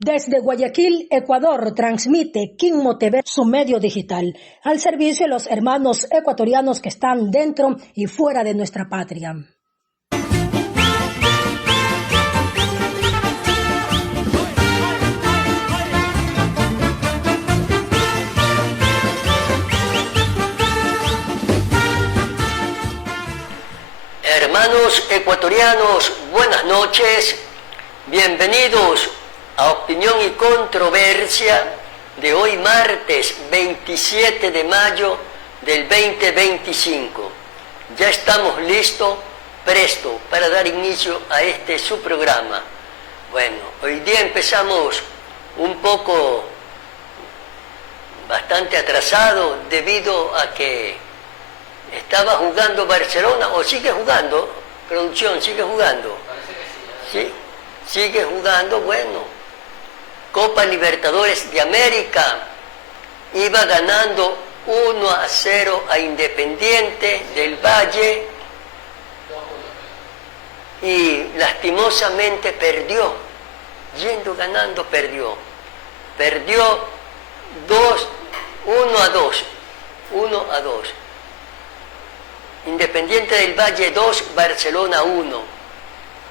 Desde Guayaquil, Ecuador, transmite Quimmo TV, su medio digital, al servicio de los hermanos ecuatorianos que están dentro y fuera de nuestra patria. Hermanos ecuatorianos, buenas noches, bienvenidos a Opinión y Controversia de hoy martes 27 de mayo del 2025. Ya estamos listos, presto para dar inicio a su programa. Bueno, hoy día empezamos bastante atrasado debido a que estaba jugando Barcelona, o sigue jugando, producción, sigue jugando. Sí, sigue jugando, bueno. Copa Libertadores de América, iba ganando 1-0 a Independiente del Valle y lastimosamente perdió, yendo ganando perdió 1-2, Independiente del Valle 2, Barcelona 1.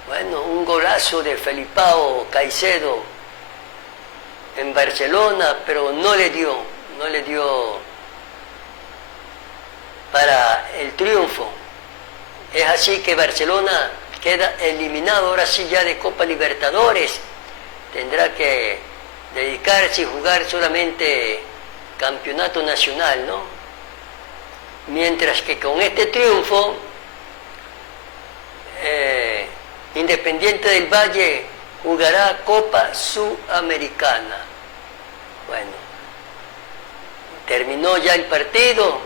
Bueno, un golazo de Felipao Caicedo en Barcelona, pero no le dio para el triunfo. Es así que Barcelona queda eliminado ahora sí ya de Copa Libertadores. Tendrá que dedicarse y jugar solamente campeonato nacional, ¿no? Mientras que con este triunfo, Independiente del Valle jugará Copa Sudamericana. Bueno, terminó ya el partido,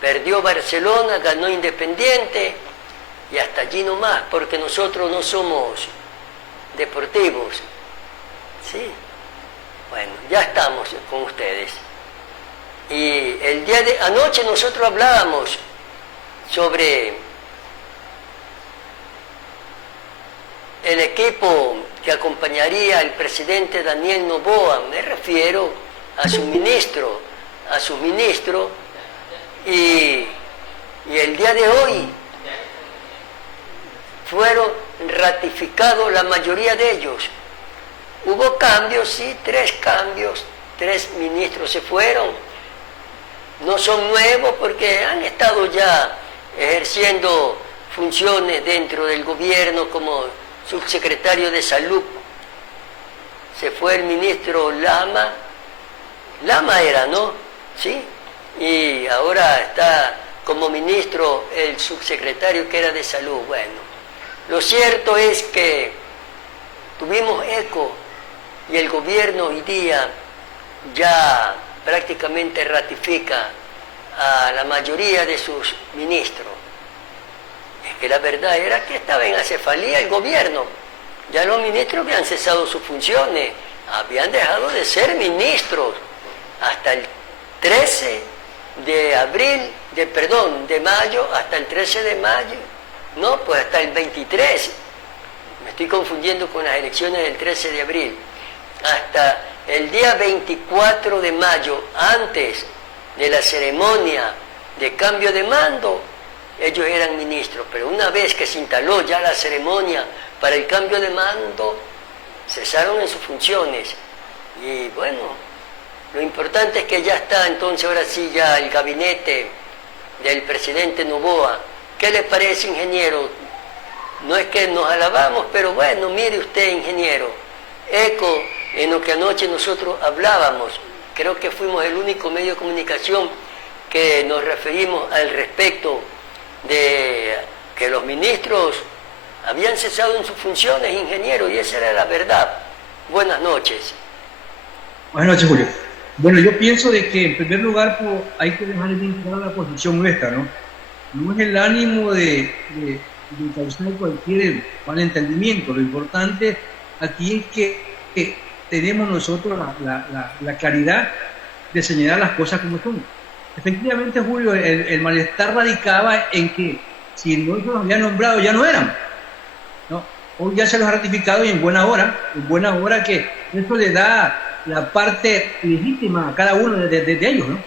perdió Barcelona, ganó Independiente y hasta allí nomás, porque nosotros no somos deportivos. ¿Sí? Bueno, ya estamos con ustedes. Y el día de anoche nosotros hablábamos sobre el equipo que acompañaría al presidente Daniel Noboa, me refiero a su ministro, y el día de hoy fueron ratificados la mayoría de ellos. Hubo cambios, sí, 3 cambios, 3 ministros se fueron. No son nuevos porque han estado ya ejerciendo funciones dentro del gobierno como subsecretario de Salud. Se fue el ministro Lama era, ¿no? ¿Sí? Y ahora está como ministro el subsecretario que era de Salud. Bueno, lo cierto es que tuvimos eco y el gobierno hoy día ya prácticamente ratifica a la mayoría de sus ministros. Es que la verdad era que estaba en acefalía el gobierno. Ya los ministros habían cesado sus funciones, habían dejado de ser ministros hasta el 13 de mayo, hasta el 13 de mayo, no, pues hasta el 23. Me estoy confundiendo con las elecciones del 13 de abril. Hasta el día 24 de mayo, antes de la ceremonia de cambio de mando, ellos eran ministros, pero una vez que se instaló ya la ceremonia para el cambio de mando, cesaron en sus funciones. Y bueno, lo importante es que ya está entonces ahora sí ya el gabinete del presidente Noboa. ¿Qué le parece, ingeniero? No es que nos alabamos, pero bueno, mire usted, ingeniero, eco en lo que anoche nosotros hablábamos. Creo que fuimos el único medio de comunicación que nos referimos al respecto de que los ministros habían cesado en sus funciones, ingeniero, y esa era la verdad. Buenas noches. Buenas noches, Julio. Bueno, yo pienso de que en primer lugar hay que dejar bien clara la posición nuestra, ¿no? No es el ánimo de causar cualquier malentendimiento. Lo importante aquí es que tenemos nosotros la claridad de señalar las cosas como son. Efectivamente, Julio, el malestar radicaba en que si no se los había nombrado ya no eran, ¿no? Hoy ya se los ha ratificado y en buena hora que eso le da la parte legítima a cada uno de ellos, ¿no?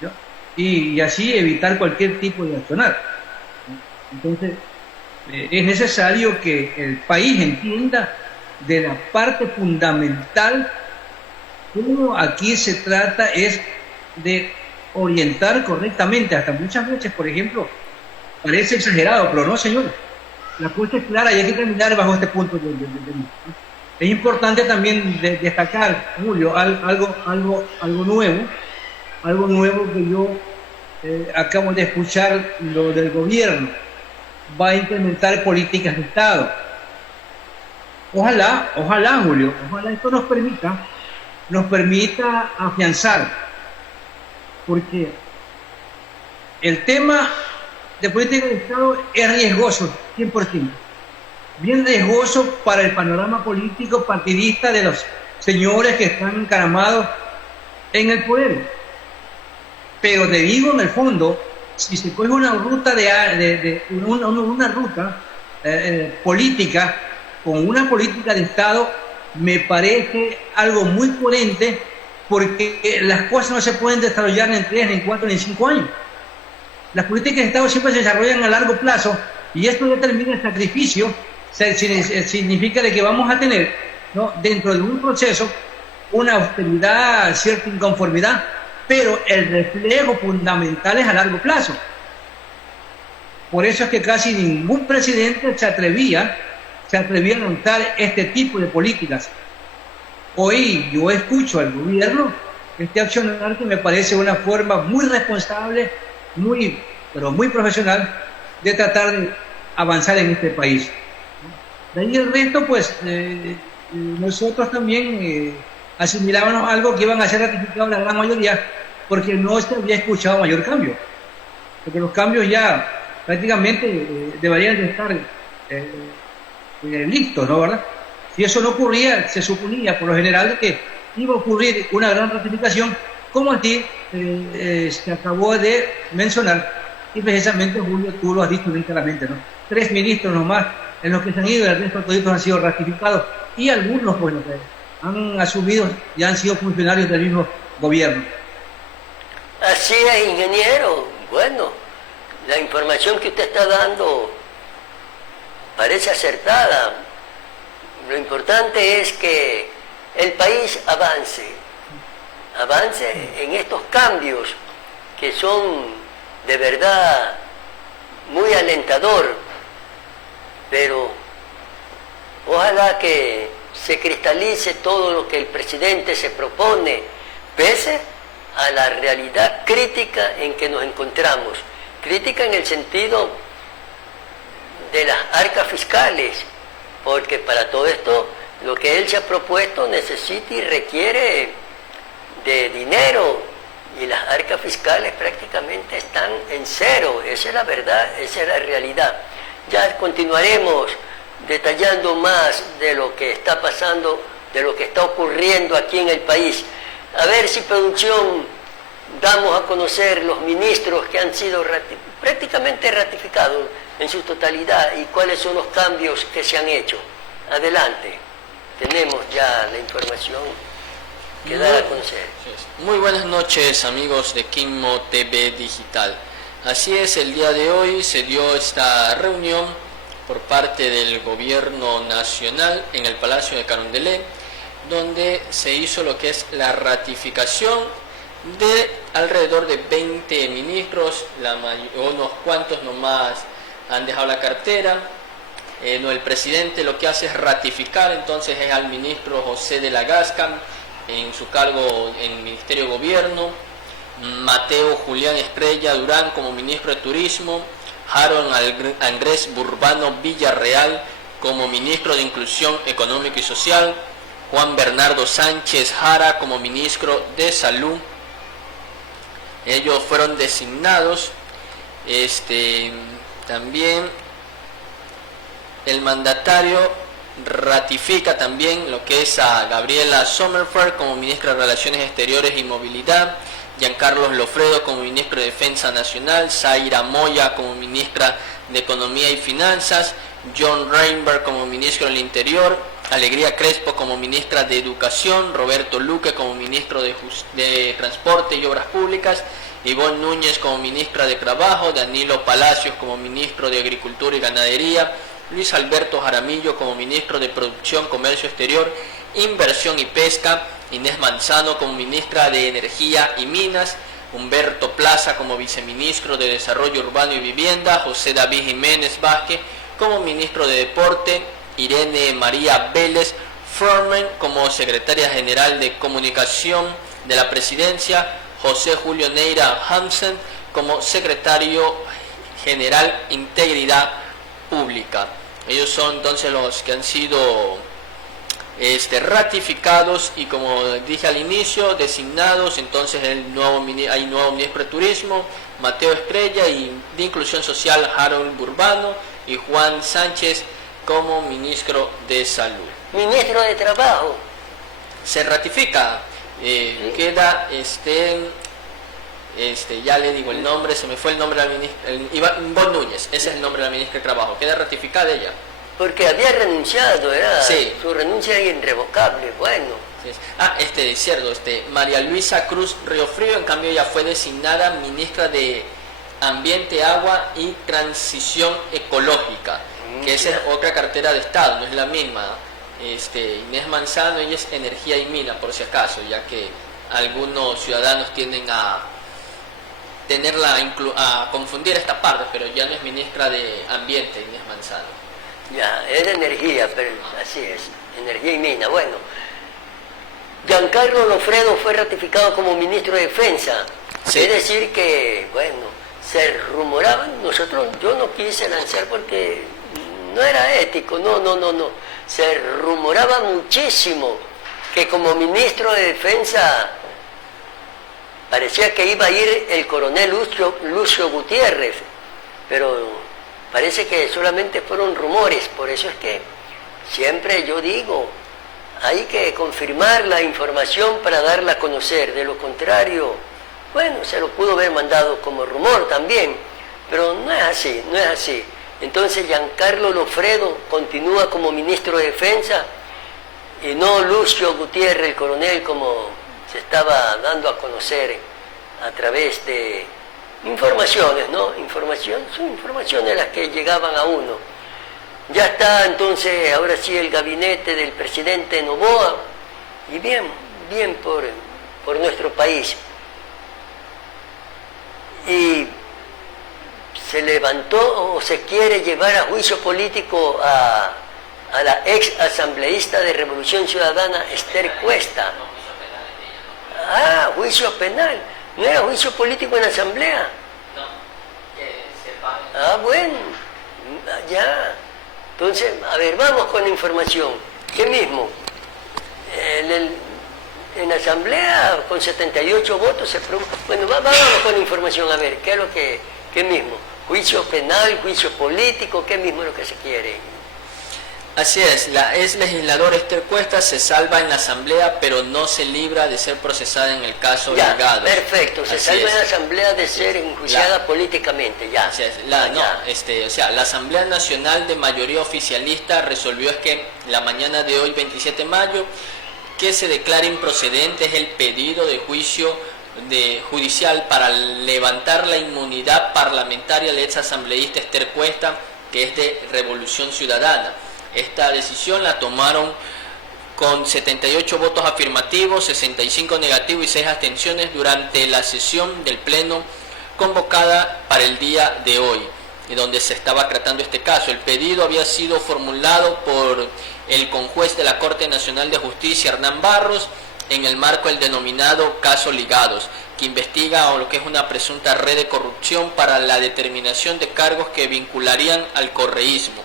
¿Ya? Y así evitar cualquier tipo de accionar. Entonces, es necesario que el país entienda de la parte fundamental. Uno aquí se trata es de orientar correctamente, hasta muchas veces, por ejemplo, parece exagerado, pero no, señores, la cosa es clara y hay que terminar bajo este punto de vista. Es importante también destacar, Julio, algo nuevo que yo acabo de escuchar, lo del gobierno va a implementar políticas de Estado. Ojalá, Julio, ojalá esto nos permita afianzar, porque el tema de política de Estado es riesgoso, 100%. Bien riesgoso para el panorama político partidista de los señores que están encaramados en el poder. Pero te digo, en el fondo, si se coge una ruta una ruta política con una política de Estado, me parece algo muy coherente, porque las cosas no se pueden desarrollar en 3, ni en 4, ni en 5 años. Las políticas de Estado siempre se desarrollan a largo plazo y esto determina el sacrificio. Significa de que vamos a tener, ¿no?, dentro de un proceso una austeridad, cierta inconformidad, pero el reflejo fundamental es a largo plazo. Por eso es que casi ningún presidente se atrevía a montar este tipo de políticas. Hoy yo escucho al gobierno accionar, que me parece una forma muy responsable, pero muy profesional, de tratar de avanzar en este país. De ahí el resto, pues, nosotros también asimilábamos algo que iban a ser ratificados la gran mayoría, porque no se había escuchado mayor cambio. Porque los cambios ya prácticamente deberían de estar listos, ¿no, verdad? Si eso no ocurría, se suponía por lo general de que iba a ocurrir una gran ratificación, como aquí se acabó de mencionar, y precisamente, Julio, tú lo has dicho bien claramente, ¿no? 3 ministros nomás en los que se han ido, el resto de todos han sido ratificados, y algunos, bueno, han asumido y han sido funcionarios del mismo gobierno. Así es, ingeniero. Bueno, la información que usted está dando parece acertada. Lo importante es que el país avance en estos cambios que son de verdad muy alentador, pero ojalá que se cristalice todo lo que el presidente se propone, pese a la realidad crítica en que nos encontramos. Crítica en el sentido de las arcas fiscales, porque para todo esto lo que él se ha propuesto necesita y requiere de dinero, y las arcas fiscales prácticamente están en cero. Esa es la verdad, esa es la realidad. Ya continuaremos detallando más de lo que está pasando, de lo que está ocurriendo aquí en el país. A ver si, producción, damos a conocer los ministros que han sido prácticamente ratificados en su totalidad y cuáles son los cambios que se han hecho. Adelante, tenemos ya la información que da a conocer. Muy buenas noches, amigos de Quimmo TV Digital. Así es, el día de hoy se dio esta reunión por parte del gobierno nacional en el Palacio de Carondelet, donde se hizo lo que es la ratificación de alrededor de 20 ministros, unos cuantos nomás han dejado la cartera. El presidente lo que hace es ratificar, entonces es al ministro José de la Gasca en su cargo en el Ministerio de Gobierno, Mateo Julián Estrella Durán como ministro de Turismo, Harold Andrés Burbano Villarreal como ministro de Inclusión Económica y Social, Juan Bernardo Sánchez Jara como ministro de Salud. Ellos fueron designados. También el mandatario ratifica también lo que es a Gabriela Sommerfeld como ministra de Relaciones Exteriores y Movilidad, Giancarlos Lofredo como ministro de Defensa Nacional, Zaira Moya como ministra de Economía y Finanzas, John Reinberg como ministro del Interior, Alegría Crespo como ministra de Educación, Roberto Luque como ministro de Transporte y Obras Públicas, Ivonne Núñez como ministra de Trabajo, Danilo Palacios como ministro de Agricultura y Ganadería, Luis Alberto Jaramillo como ministro de Producción, Comercio Exterior, Inversión y Pesca, Inés Manzano como ministra de Energía y Minas, Humberto Plaza como viceministro de Desarrollo Urbano y Vivienda, José David Jiménez Vázquez como ministro de Deporte, Irene María Vélez Forman como secretaria general de Comunicación de la Presidencia, José Julio Neira Hansen como secretario general Integridad Pública. Ellos son entonces los que han sido ratificados y, como dije al inicio, designados. Entonces hay nuevo ministro de Turismo, Mateo Estrella, y de Inclusión Social, Harold Burbano, y Juan Sánchez como ministro de Salud. Ministro de Trabajo. Se ratifica, Sí. queda ya le digo el nombre, se me fue el nombre de la ministra, Ivonne Núñez, ese es el nombre de la ministra de Trabajo, queda ratificada ella. Porque había renunciado, era Sí. su renuncia era irrevocable, bueno. María Luisa Cruz Riofrío, en cambio, ya fue designada ministra de Ambiente, Agua y Transición Ecológica, que esa es otra cartera de Estado, no es la misma. Inés Manzano, ella es Energía y Mina, por si acaso, ya que algunos ciudadanos tienden a a confundir esta parte, pero ya no es ministra de Ambiente, Inés Manzano. Ya, es de energía, pero así es, energía y mina. Bueno, Giancarlo Lofredo fue ratificado como ministro de Defensa. Sí. Es decir que, bueno, se rumoraban, yo no quise lanzar porque no era ético, no. Se rumoraba muchísimo que como ministro de Defensa parecía que iba a ir el coronel Lucio Gutiérrez, pero parece que solamente fueron rumores. Por eso es que siempre yo digo, hay que confirmar la información para darla a conocer. De lo contrario, bueno, se lo pudo haber mandado como rumor también, pero no es así. Entonces Giancarlo Lofredo continúa como ministro de Defensa y no Lucio Gutiérrez, el coronel, como se estaba dando a conocer a través de informaciones, ¿no? Son informaciones las que llegaban a uno. Ya está entonces, ahora sí, el gabinete del presidente Noboa, y bien por nuestro país. Y se levantó o se quiere llevar a juicio político a la ex asambleísta de Revolución Ciudadana, Esther Cuesta. Ah, juicio penal. ¿No era juicio político en la asamblea? No, que sepa. Ah, bueno, ya. Entonces, a ver, vamos con la información. ¿Qué mismo? En la asamblea, con 78 votos, se aprobó. Bueno, vamos con la información, a ver, ¿qué es lo qué mismo? ¿Juicio penal, juicio político? ¿Qué mismo es lo que se quiere? Así es, la ex legisladora Esther Cuesta se salva en la asamblea, pero no se libra de ser procesada en el caso Ya, Delgado. perfecto, se Así salva en la es. asamblea de ser enjuiciada políticamente, ya. Así es. La Asamblea Nacional de mayoría oficialista resolvió la mañana de hoy, 27 de mayo, que se declare improcedente el pedido de juicio judicial para levantar la inmunidad parlamentaria de la ex asambleísta Esther Cuesta, que es de Revolución Ciudadana. Esta decisión la tomaron con 78 votos afirmativos, 65 negativos y 6 abstenciones durante la sesión del Pleno convocada para el día de hoy, donde se estaba tratando este caso. El pedido había sido formulado por el conjuez de la Corte Nacional de Justicia, Hernán Barros, en el marco del denominado caso Ligados, que investiga lo que es una presunta red de corrupción para la determinación de cargos que vincularían al correísmo.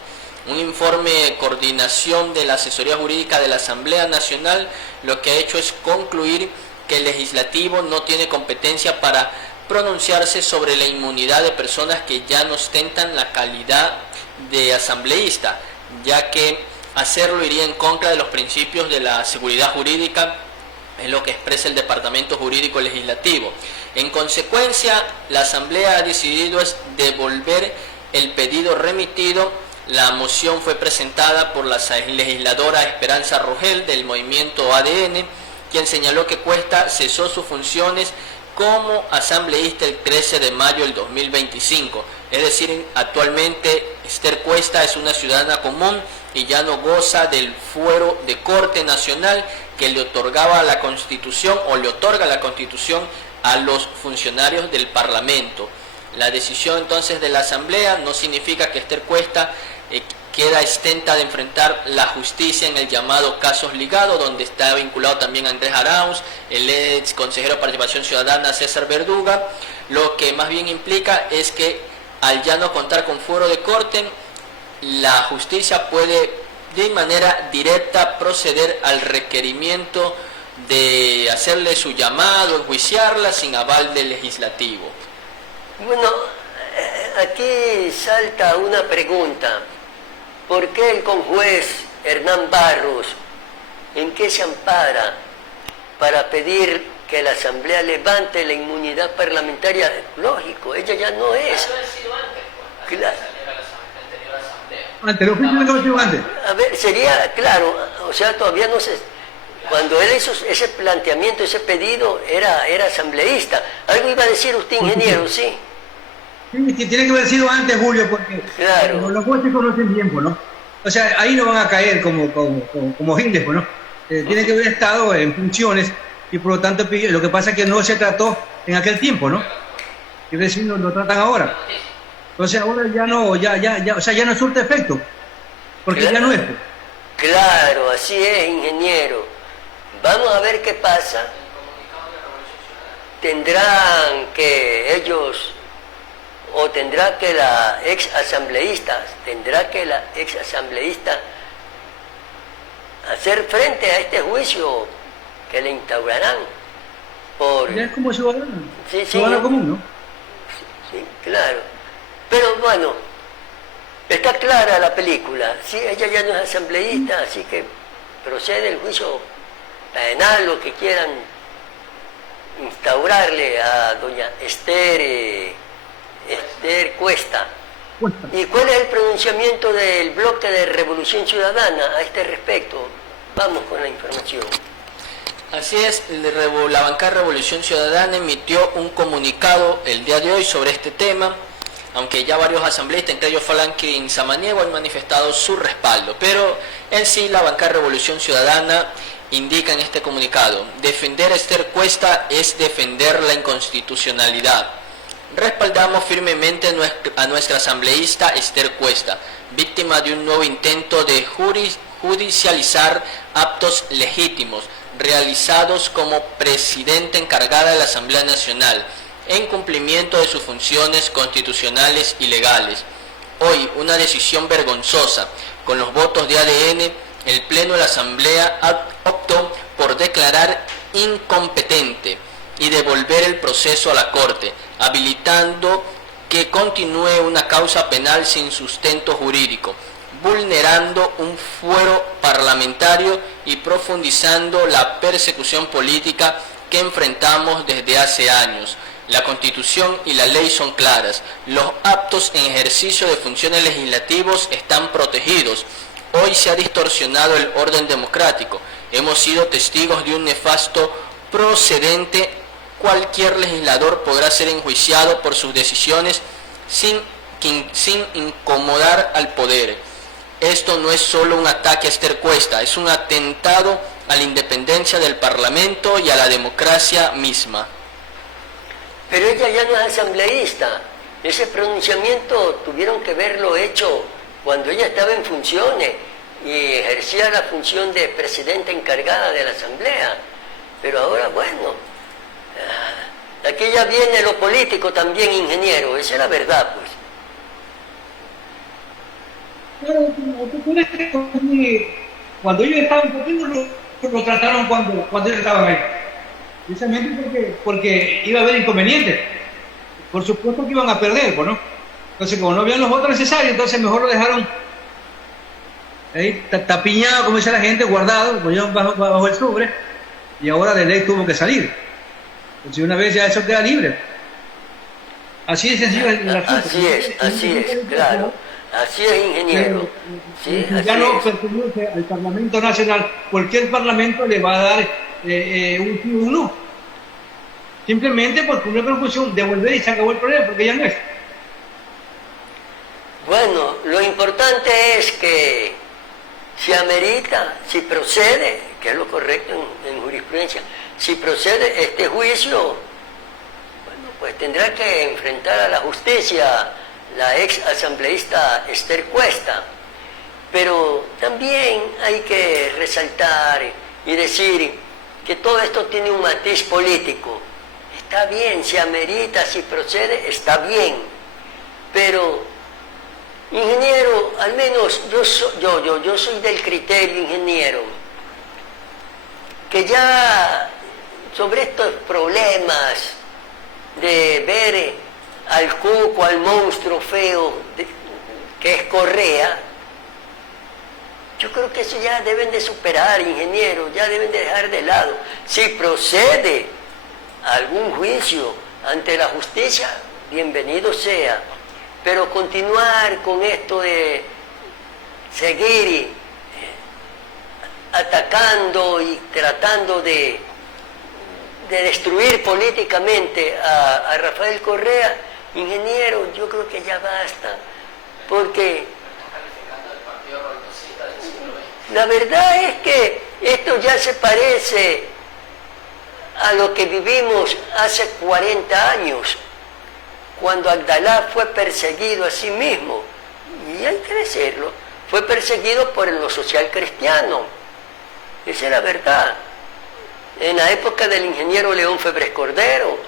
Un informe de coordinación de la asesoría jurídica de la Asamblea Nacional lo que ha hecho es concluir que el legislativo no tiene competencia para pronunciarse sobre la inmunidad de personas que ya no ostentan la calidad de asambleísta, ya que hacerlo iría en contra de los principios de la seguridad jurídica, es lo que expresa el Departamento Jurídico Legislativo. En consecuencia, la Asamblea ha decidido devolver el pedido remitido La moción fue presentada por la legisladora Esperanza Rogel del movimiento ADN, quien señaló que Cuesta cesó sus funciones como asambleísta el 13 de mayo del 2025. Es decir, actualmente Esther Cuesta es una ciudadana común y ya no goza del fuero de Corte Nacional que le otorgaba la Constitución o le otorga la Constitución a los funcionarios del Parlamento. La decisión entonces de la Asamblea no significa que Esther Cuesta queda exenta de enfrentar la justicia en el llamado Casos Ligados, donde está vinculado también Andrés Arauz, el ex consejero de Participación Ciudadana César Verduga. Lo que más bien implica es que al ya no contar con fuero de corte, la justicia puede de manera directa proceder al requerimiento de hacerle su llamado, enjuiciarla sin aval del legislativo. Bueno, aquí salta una pregunta. ¿Por qué el conjuez Hernán Barros, en qué se ampara para pedir que la Asamblea levante la inmunidad parlamentaria? Lógico, ella ya no es. Claro. Antes, lo último antes. A ver, sería, claro, o sea, todavía no se... Cuando él hizo ese planteamiento, ese pedido, era asambleísta. Algo iba a decir usted, ingeniero, ¿sí? Sí, tiene que haber sido antes, Julio, porque claro, los jueces conocen tiempo, ¿no? O sea, ahí no van a caer como giles, ¿no? Tiene que haber estado en funciones y por lo tanto lo que pasa es que no se trató en aquel tiempo, ¿no? Es decir, lo tratan ahora. Entonces ahora ya no, o sea, ya no surte efecto, porque claro, ya no es. Claro, así es, ingeniero. Vamos a ver qué pasa. Tendrán que ellos, o tendrá que la ex asambleísta hacer frente a este juicio que le instaurarán por... Ya es como ciudadano, sí, ciudadano común, ¿no? Sí, claro. Pero bueno, está clara la película. Sí, ella ya no es asambleísta, así que procede el juicio penal, lo que quieran instaurarle a doña Esther Cuesta. ¿Y cuál es el pronunciamiento del bloque de Revolución Ciudadana a este respecto? Vamos con la información. Así es, la bancada Revolución Ciudadana emitió un comunicado el día de hoy sobre este tema, aunque ya varios asambleístas, entre ellos Franklin Samaniego, han manifestado su respaldo. Pero en sí la bancada Revolución Ciudadana indica en este comunicado: defender a Esther Cuesta es defender la inconstitucionalidad. Respaldamos firmemente a nuestra asambleísta Esther Cuesta, víctima de un nuevo intento de judicializar actos legítimos realizados como presidenta encargada de la Asamblea Nacional, en cumplimiento de sus funciones constitucionales y legales. Hoy, una decisión vergonzosa. Con los votos de ADN, el Pleno de la Asamblea optó por declarar incompetente y devolver el proceso a la Corte, habilitando que continúe una causa penal sin sustento jurídico, vulnerando un fuero parlamentario y profundizando la persecución política que enfrentamos desde hace años. La Constitución y la ley son claras. Los actos en ejercicio de funciones legislativas están protegidos. Hoy se ha distorsionado el orden democrático. Hemos sido testigos de un nefasto procedente. Cualquier legislador podrá ser enjuiciado por sus decisiones sin incomodar al poder. Esto no es solo un ataque a Esther Cuesta, es un atentado a la independencia del Parlamento y a la democracia misma. Pero ella ya no es asambleísta. Ese pronunciamiento tuvieron que verlo hecho cuando ella estaba en funciones y ejercía la función de presidenta encargada de la Asamblea. Pero ahora, bueno, aquí ya viene lo político también, ingeniero. Esa es la verdad, pues. Cuando ellos estaban corriendo, lo trataron cuando ellos estaban ahí. Precisamente porque iba a haber inconvenientes. Por supuesto que iban a perder, pues, ¿no? Entonces, como no habían los votos necesarios, entonces mejor lo dejaron ahí tapiñado, como dice la gente, guardado, lo ponían bajo el sobre, y ahora de ley tuvo que salir. Entonces, una vez ya eso queda libre. Así de sencillo es el asunto. Así es, claro. Así es, ingeniero. Sí, así Ya no es. pertenece al Parlamento Nacional. Cualquier parlamento le va a dar un sí o un no. Simplemente porque una proposición devolver y se acabó el problema, porque ya no es. Bueno, lo importante es que si amerita, si procede, que es lo correcto en jurisprudencia, si procede este juicio, bueno, pues tendrá que enfrentar a la justicia la ex asambleísta Esther Cuesta. Pero también hay que resaltar y decir que todo esto tiene un matiz político. Está bien, si amerita, si procede, está bien. Pero, ingeniero, al menos yo soy del criterio, ingeniero, que ya sobre estos problemas de ver al cuco, al monstruo feo que es Correa, yo creo que eso ya deben de superar, ingeniero, ya deben de dejar de lado. Si procede algún juicio ante la justicia, bienvenido sea, pero continuar con esto de seguir atacando y tratando de destruir políticamente a Rafael Correa, ingeniero, yo creo que ya basta, porque la verdad es que esto ya se parece a lo que vivimos hace 40 años, cuando Abdalá fue perseguido a sí mismo, y hay que decirlo, fue perseguido por los social cristianos. Esa es la verdad. En la época del ingeniero León Febres Cordero,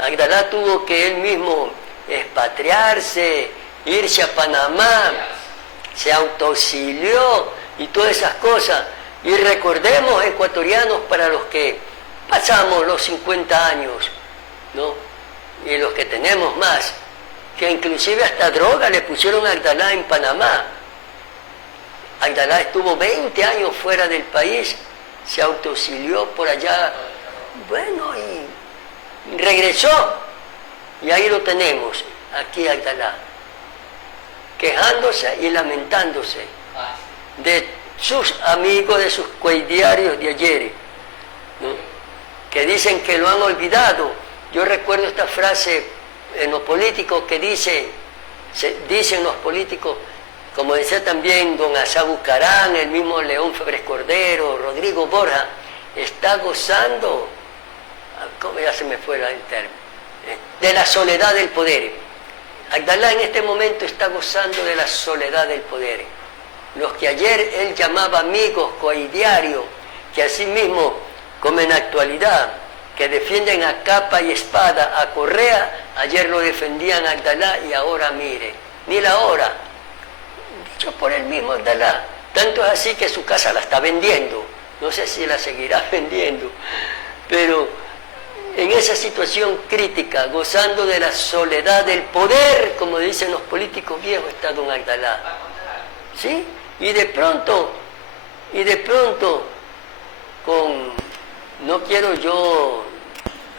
Abdalá tuvo que él mismo expatriarse, irse a Panamá, se autoexilió y todas esas cosas. Y recordemos, ecuatorianos, para los que pasamos los 50 años, ¿no?, y los que tenemos más, que inclusive hasta droga le pusieron a Abdalá en Panamá. Abdalá estuvo 20 años fuera del país, se autoexilió por allá, bueno, y regresó, y ahí lo tenemos, aquí Abdalá, quejándose y lamentándose de sus amigos, de sus coidiarios de ayer, ¿no?, que dicen que lo han olvidado. Yo recuerdo esta frase en los políticos que dicen los políticos, como decía también don Asá Bucarán, el mismo León Febres Cordero, Rodrigo Borja, está gozando, ¿cómo ya se me fue el término?, de la soledad del poder. Abdalá en este momento está gozando de la soledad del poder. Los que ayer él llamaba amigos, coidiarios, que así mismo, como en la actualidad, que defienden a capa y espada a Correa, ayer lo defendían a Abdalá y ahora mire, ni la hora, dicho por el mismo Abdalá. Tanto es así que su casa la está vendiendo, no sé si la seguirá vendiendo, pero en esa situación crítica, gozando de la soledad del poder, como dicen los políticos viejos, está don Abdalá. ¿Sí? Y de pronto, no quiero yo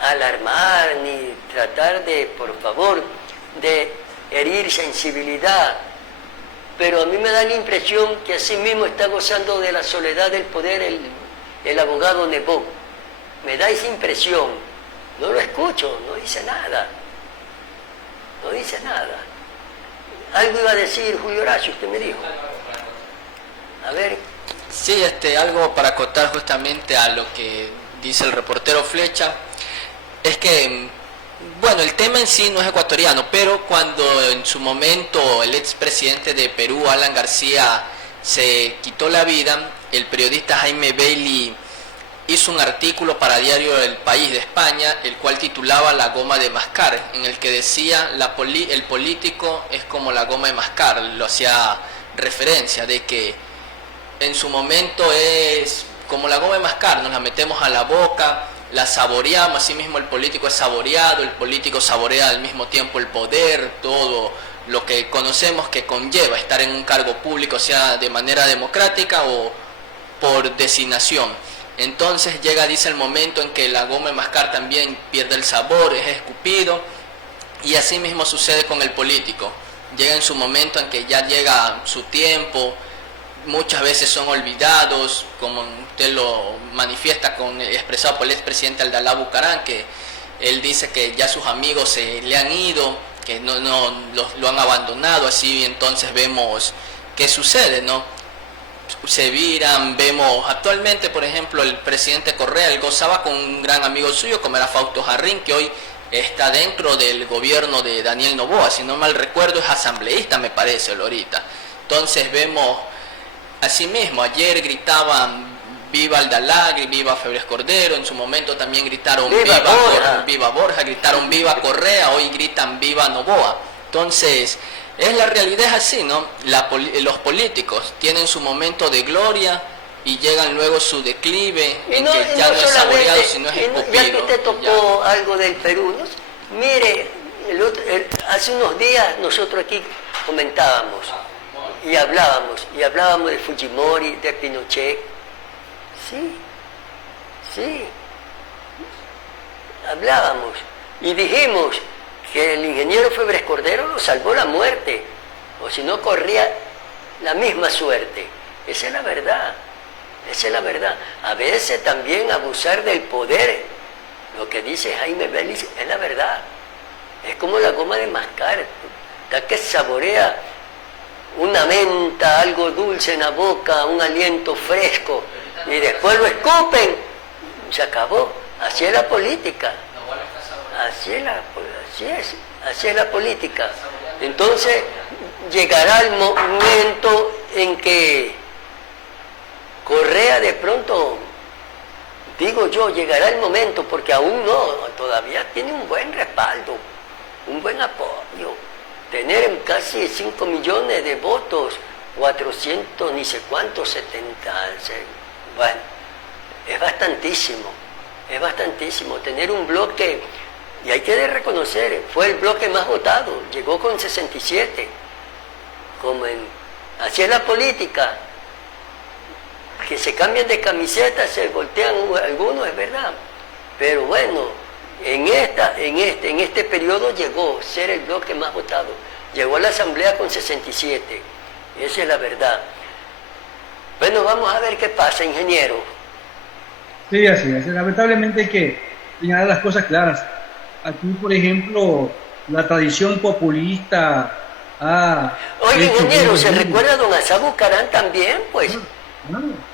alarmar ni tratar de, por favor, de herir sensibilidad, pero a mí me da la impresión que así mismo está gozando de la soledad del poder el abogado Nebot. Me da esa impresión. No lo escucho, no dice nada. No dice nada. Algo iba a decir Julio Horacio, usted me dijo. A ver. Sí, algo para acotar justamente a lo que dice el reportero Flecha, es que, bueno, el tema en sí no es ecuatoriano, pero cuando en su momento el expresidente de Perú, Alan García, se quitó la vida, el periodista Jaime Bailey hizo un artículo para Diario El País de España, el cual titulaba La goma de mascar, en el que decía el político es como la goma de mascar, lo hacía referencia de que en su momento es como la goma de mascar, nos la metemos a la boca, la saboreamos, así mismo el político es saboreado, el político saborea al mismo tiempo el poder, todo lo que conocemos que conlleva estar en un cargo público, sea de manera democrática o por designación. Entonces dice el momento en que la goma de mascar también pierde el sabor, es escupido, y así mismo sucede con el político. llega en su momento en que ya llega su tiempo, muchas veces son olvidados, como usted lo manifiesta expresado por el expresidente Abdalá Bucaram, que él dice que ya sus amigos se le han ido, que lo han abandonado, así entonces vemos qué sucede, ¿no? Se viran, vemos actualmente, por ejemplo, el presidente Correa, él gozaba con un gran amigo suyo, como era Fausto Jarrín, que hoy está dentro del gobierno de Daniel Noboa, si no mal recuerdo es asambleísta, me parece, ahorita. Entonces vemos, asimismo, ayer gritaban viva Aldalagri, viva Febres Cordero, en su momento también gritaron viva Borja, gritaron viva Correa, hoy gritan viva Noboa. Entonces, es la realidad, es así, ¿no? Los políticos tienen su momento de gloria y llegan luego su declive, en que ya no es saboreado, sino es escupido. Ya que usted tocó algo del Perú, ¿no? Mire, hace unos días nosotros aquí comentábamos y hablábamos de Fujimori, de Pinochet. Sí, hablábamos y dijimos que el ingeniero Febres Cordero lo salvó la muerte, o si no corría la misma suerte. Esa es la verdad, esa es la verdad. A veces también abusar del poder, lo que dice Jaime Vélez, es la verdad. Es como la goma de mascar, cada que saborea una menta, algo dulce en la boca, un aliento fresco, y después lo escupen, se acabó. Así es la política. Así es la política. Entonces llegará el momento en que Correa de pronto, digo yo, llegará el momento, porque aún no, todavía tiene un buen respaldo, un buen apoyo. Tener casi 5 millones de votos, 400 ni sé cuántos, 70, bueno, es bastantísimo tener un bloque. Y hay que reconocer, fue el bloque más votado, llegó con 67. Así es la política, que se cambian de camiseta, se voltean algunos, es verdad. Pero bueno, en este periodo llegó a ser el bloque más votado. Llegó a la Asamblea con 67. Esa es la verdad. Bueno, vamos a ver qué pasa, ingeniero. Sí, así es. Lamentablemente hay que señalar las cosas claras. Aquí, por ejemplo, la tradición populista Oye, ingeniero, ¿se recuerda a don Asá Bucaram también? Pues.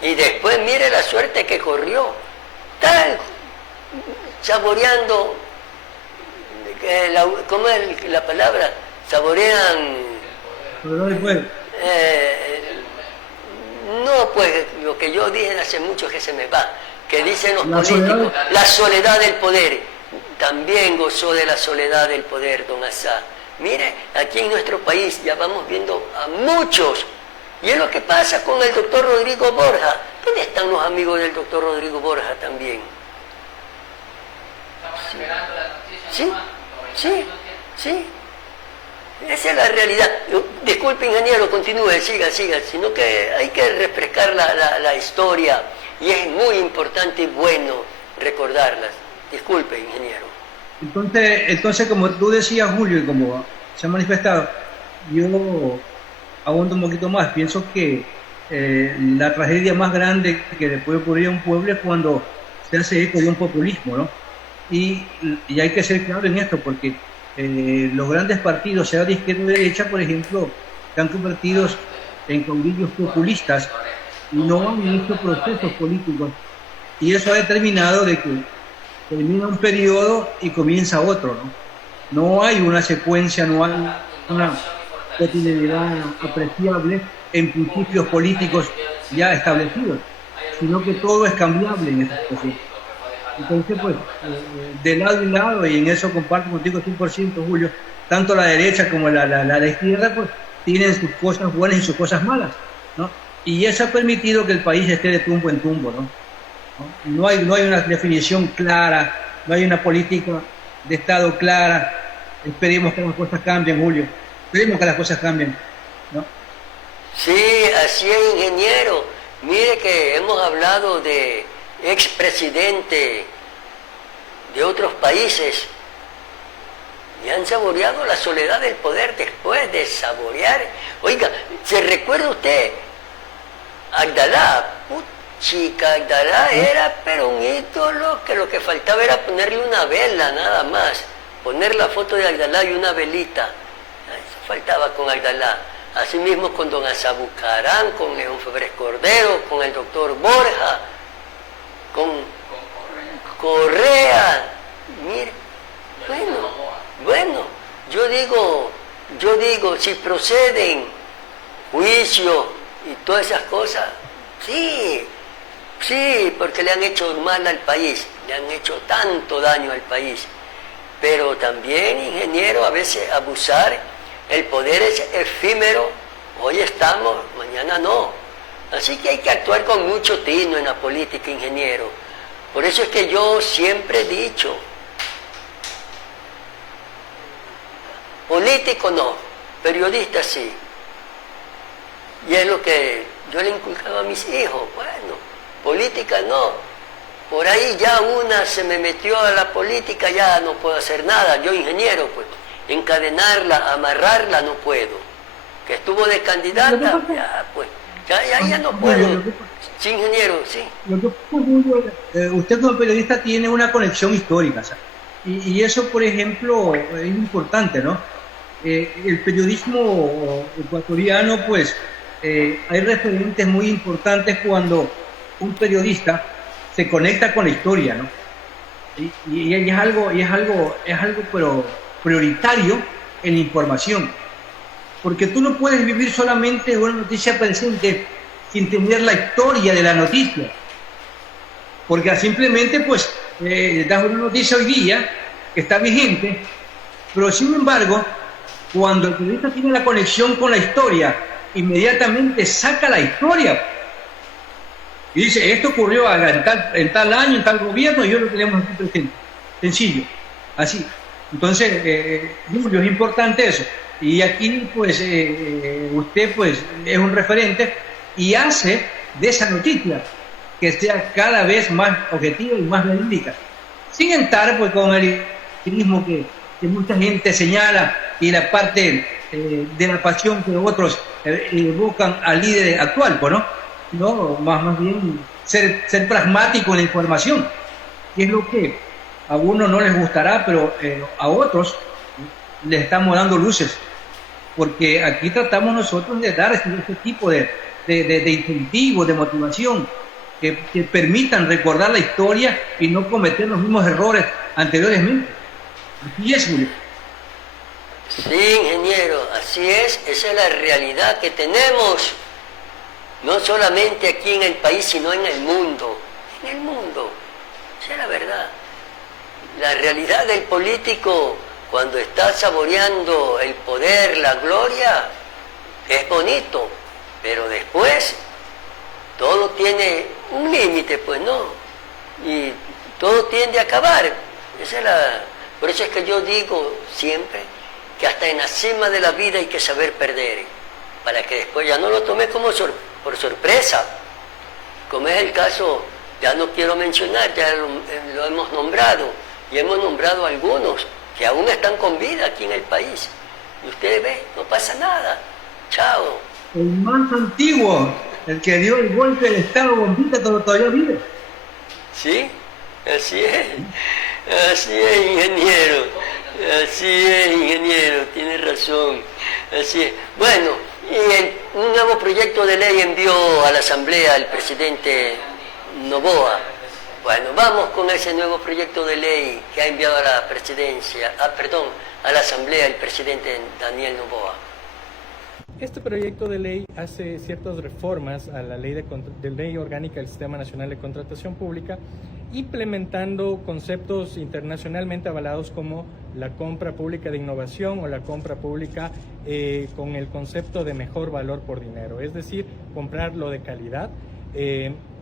Y después mire la suerte que corrió. Están saboreando, ¿cómo es la palabra? Saborean... no, pues, lo que yo dije hace mucho que se me va, que dicen los políticos, la soledad del poder. También gozó de la soledad del poder, don Asá. Mire, aquí en nuestro país ya vamos viendo a muchos. Y es lo que pasa con el doctor Rodrigo Borja. ¿Dónde están los amigos del doctor Rodrigo Borja también? Sí. Esa es la realidad. Disculpe, ingeniero, continúe, siga. Sino que hay que refrescar la historia. Y es muy importante y bueno recordarlas. Disculpe, ingeniero. Entonces, como tú decías, Julio, y como se ha manifestado, yo ahondo un poquito más. Pienso que la tragedia más grande que le puede ocurrir a un pueblo es cuando se hace eco de un populismo, ¿no? Y hay que ser claro en esto, porque los grandes partidos, sea de izquierda o de derecha, por ejemplo, están convertidos en caudillos populistas y no han hecho procesos políticos. Y eso ha determinado de que termina un periodo y comienza otro, ¿no? No hay una secuencia, no hay una cotidianidad apreciable en principios políticos ya establecidos, sino que todo es cambiable en esta situación. Entonces, pues, de lado y lado, y en eso comparto contigo 100%, Julio, tanto la derecha como la izquierda, pues, tienen sus cosas buenas y sus cosas malas, ¿no? Y eso ha permitido que el país esté de tumbo en tumbo, ¿no? No hay una definición clara, no hay una política de Estado clara. Esperemos que las cosas cambien, Julio. Esperemos que las cosas cambien, ¿no? Sí, así es, ingeniero. Mire que hemos hablado de expresidente de otros países y han saboreado la soledad del poder después de saborear. Oiga, ¿se recuerda usted? Abdalá, chica, Abdalá era pero un ídolo que lo que faltaba era ponerle una vela nada más, poner la foto de Abdalá y una velita, eso faltaba con Abdalá. Asimismo con don Azabucarán, con León Febres Cordero, con el doctor Borja, con Correa, mire, bueno, yo digo, si proceden juicio y todas esas cosas, sí, porque le han hecho mal al país, le han hecho tanto daño al país, pero también, ingeniero, a veces abusar, el poder es efímero, hoy estamos, mañana no, así que hay que actuar con mucho tino en la política, ingeniero. Por eso es que yo siempre he dicho, político no, periodista sí. Y es lo que yo le inculcaba a mis hijos, bueno, política no. Por ahí ya una se me metió a la política, ya no puedo hacer nada, yo ingeniero, pues, encadenarla, amarrarla no puedo. Que estuvo de candidata, ya pues, ya no puedo. Sí, ingeniero, sí. Usted como periodista tiene una conexión histórica, ¿sabes? Y eso, por ejemplo, es importante, ¿no? El periodismo ecuatoriano, pues, hay referentes muy importantes cuando un periodista se conecta con la historia, ¿no? Y es algo pero prioritario en la información, porque tú no puedes vivir solamente de una noticia presente sin tener la historia de la noticia, porque simplemente pues das una noticia hoy día que está vigente, pero sin embargo cuando el periodista tiene la conexión con la historia, inmediatamente saca la historia y dice, esto ocurrió en tal año, en tal gobierno, y hoy lo tenemos aquí presente, sencillo, así. Entonces, Julio, es importante eso, y aquí pues usted pues es un referente y hace de esa noticia que sea cada vez más objetiva y más verídica, sin entrar pues con el cinismo que mucha gente señala y la parte de la pasión que otros evocan al líder actual, pues, ¿no? Más bien ser pragmático en la información, que es lo que a unos no les gustará, pero a otros les estamos dando luces, porque aquí tratamos nosotros de dar este tipo de incentivos, de motivación, que permitan recordar la historia y no cometer los mismos errores anteriormente. Así es, Julio. Sí, ingeniero, así es, esa es la realidad que tenemos, no solamente aquí en el país, sino en el mundo, esa es la verdad. La realidad del político, cuando está saboreando el poder, la gloria, es bonito, pero después todo tiene un límite, pues no, y todo tiende a acabar. Por eso es que yo digo siempre que hasta en la cima de la vida hay que saber perder, para que después ya no lo tome como por sorpresa, como es el caso, ya no quiero mencionar, ya lo hemos nombrado, y hemos nombrado algunos que aún están con vida aquí en el país, y usted ve, no pasa nada, chao. El más antiguo, el que dio el golpe del Estado Bombita, todavía vive. Sí, así es, ingeniero, tiene razón, así es. Bueno, y un nuevo proyecto de ley envió a la Asamblea el presidente Noboa. Bueno, vamos con ese nuevo proyecto de ley que ha enviado a la presidencia, a la Asamblea el presidente Daniel Noboa. Este proyecto de ley hace ciertas reformas a la ley de ley orgánica del Sistema Nacional de Contratación Pública, implementando conceptos internacionalmente avalados como la compra pública de innovación o la compra pública con el concepto de mejor valor por dinero, es decir, comprar lo de calidad.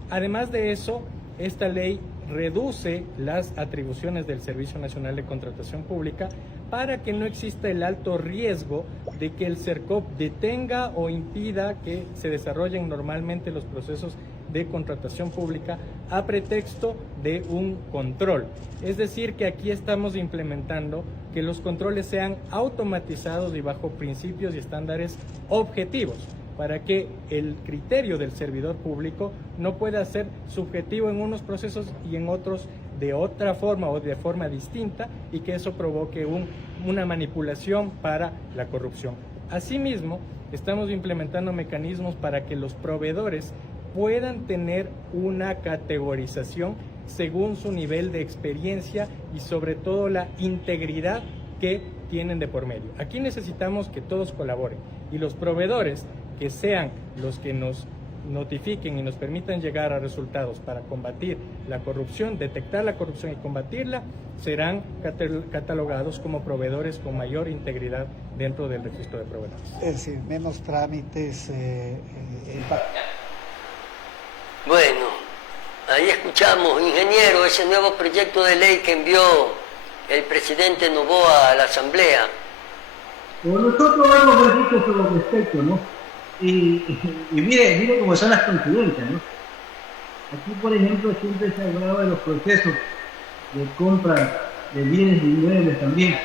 Además de eso, esta ley reduce las atribuciones del Servicio Nacional de Contratación Pública para que no exista el alto riesgo de que el SERCOP detenga o impida que se desarrollen normalmente los procesos de de contratación pública a pretexto de un control. Es decir, que aquí estamos implementando que los controles sean automatizados y bajo principios y estándares objetivos, para que el criterio del servidor público no pueda ser subjetivo en unos procesos y en otros de otra forma o de forma distinta, y que eso provoque una manipulación para la corrupción. Asimismo, estamos implementando mecanismos para que los proveedores puedan tener una categorización según su nivel de experiencia y sobre todo la integridad que tienen de por medio. Aquí necesitamos que todos colaboren, y los proveedores que sean los que nos notifiquen y nos permitan llegar a resultados para combatir la corrupción, detectar la corrupción y combatirla, serán catalogados como proveedores con mayor integridad dentro del registro de proveedores. Es decir, menos trámites. Bueno, ahí escuchamos, ingeniero, ese nuevo proyecto de ley que envió el presidente Noboa a la Asamblea. Bueno, nosotros hemos dicho sobre respecto, ¿no? Y mire cómo son las coincidencias, ¿no? Aquí, por ejemplo, siempre se ha hablado de los procesos de compra de bienes y inmuebles también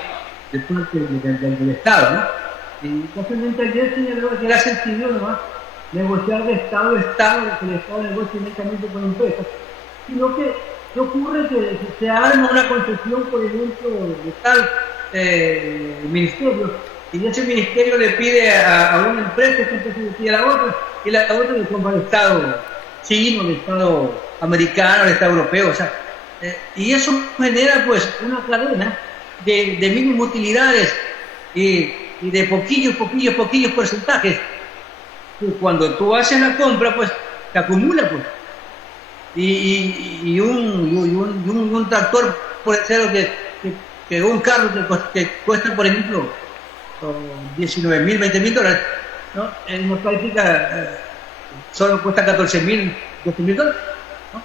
de parte del Estado, ¿no? Y casualmente ayer señaló que era sencillo nomás negociar de Estado a Estado, que el Estado negocie directamente con empresas, sino que ocurre que se arma una concesión, por ejemplo, de tal ministerio, y ese ministerio le pide a una empresa, esa empresa le pide a la otra, y la otra le compra al Estado chino, al Estado americano, al Estado europeo, o sea, y eso genera pues una cadena de mínimas utilidades y de poquillos porcentajes, que cuando tú haces la compra pues te acumula pues, y un tractor puede ser que un carro que cuesta, por ejemplo, 19.000, 20.000 $, ¿no? En una práctica solo cuesta 14.000, 12.000 $, ¿no?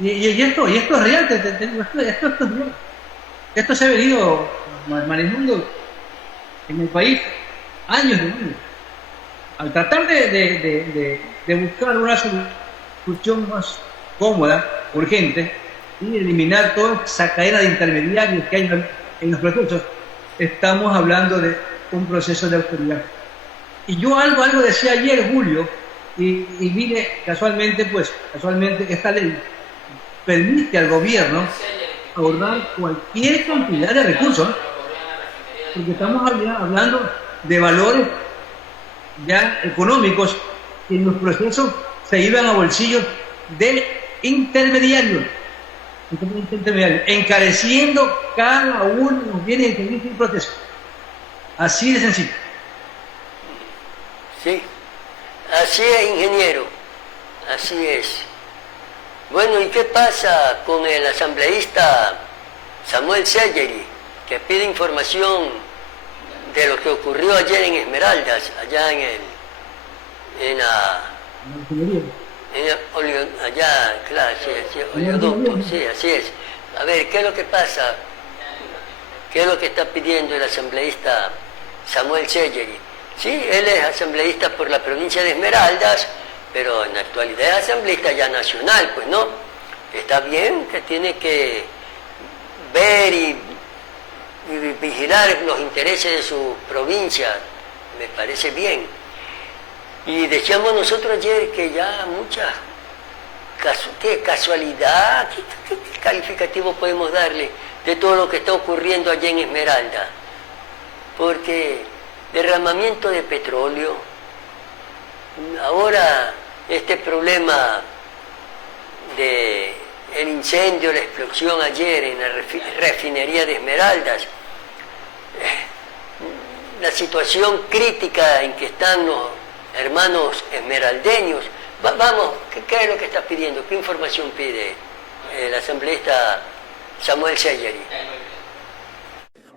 Y esto es real, esto es real. Esto se ha venido manejando en el país años de años. Al tratar de buscar una solución más cómoda, urgente, y eliminar toda esa cadena de intermediarios que hay en los procesos, estamos hablando de un proceso de autoridad. Y yo algo decía ayer, Julio, y mire, casualmente esta ley permite al gobierno abordar cualquier cantidad de recursos, ¿no? Porque estamos hablando de valores ya económicos que en los procesos se iban a bolsillos de intermediarios, encareciendo cada uno de los bienes y servicios del proceso. Así de sencillo. Sí, así es, ingeniero, así es. Bueno, ¿y qué pasa con el asambleísta Samuel Segeri, que pide información de lo que ocurrió ayer en Esmeraldas, allá Oleoducto? Sí, así es. A ver, ¿qué es lo que pasa? ¿Qué es lo que está pidiendo el asambleísta Samuel Segeri? Sí, él es asambleísta por la provincia de Esmeraldas, pero en la actualidad es asambleísta ya nacional, pues no. Está bien que tiene que ver y vigilar los intereses de su provincia, me parece bien. Y decíamos nosotros ayer que ya qué casualidad, qué calificativo podemos darle de todo lo que está ocurriendo allá en Esmeralda, porque derramamiento de petróleo, ahora este problema de el incendio, la explosión ayer en la refinería de Esmeraldas, la situación crítica en que están los hermanos esmeraldeños. Vamos, ¿qué es lo que estás pidiendo? ¿Qué información pide el asambleísta Samuel Segeri?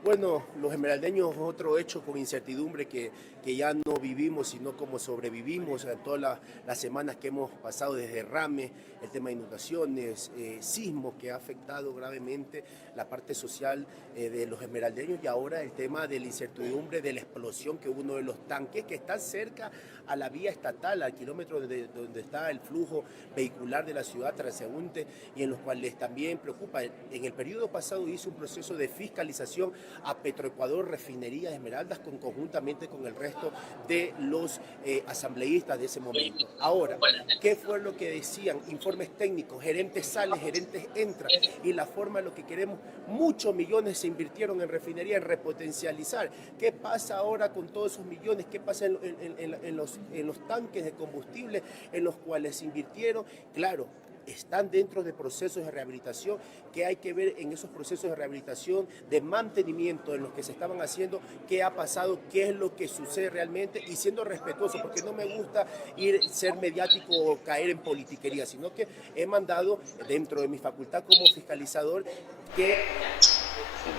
Bueno, los esmeraldeños, otro hecho con incertidumbre que que ya no vivimos, sino como sobrevivimos en todas las semanas que hemos pasado desde derrame, el tema de inundaciones, sismos que ha afectado gravemente la parte social de los esmeraldeños, y ahora el tema de la incertidumbre de la explosión que hubo uno de los tanques que está cerca a la vía estatal, al kilómetro donde está el flujo vehicular de la ciudad transeúnte, y en los cuales también preocupa. En el periodo pasado hizo un proceso de fiscalización a Petroecuador, Refinería Esmeraldas, conjuntamente con el resto de los asambleístas de ese momento. Ahora, ¿qué fue lo que decían? Informes técnicos, gerentes salen, gerentes entran, y la forma de lo que queremos, muchos millones se invirtieron en refinería, en repotencializar. ¿Qué pasa ahora con todos esos millones? ¿Qué pasa en los tanques de combustible en los cuales se invirtieron? Claro, están dentro de procesos de rehabilitación, que hay que ver en esos procesos de rehabilitación, de mantenimiento en los que se estaban haciendo, qué ha pasado, qué es lo que sucede realmente, y siendo respetuoso, porque no me gusta ser mediático o caer en politiquería, sino que he mandado dentro de mi facultad como fiscalizador que...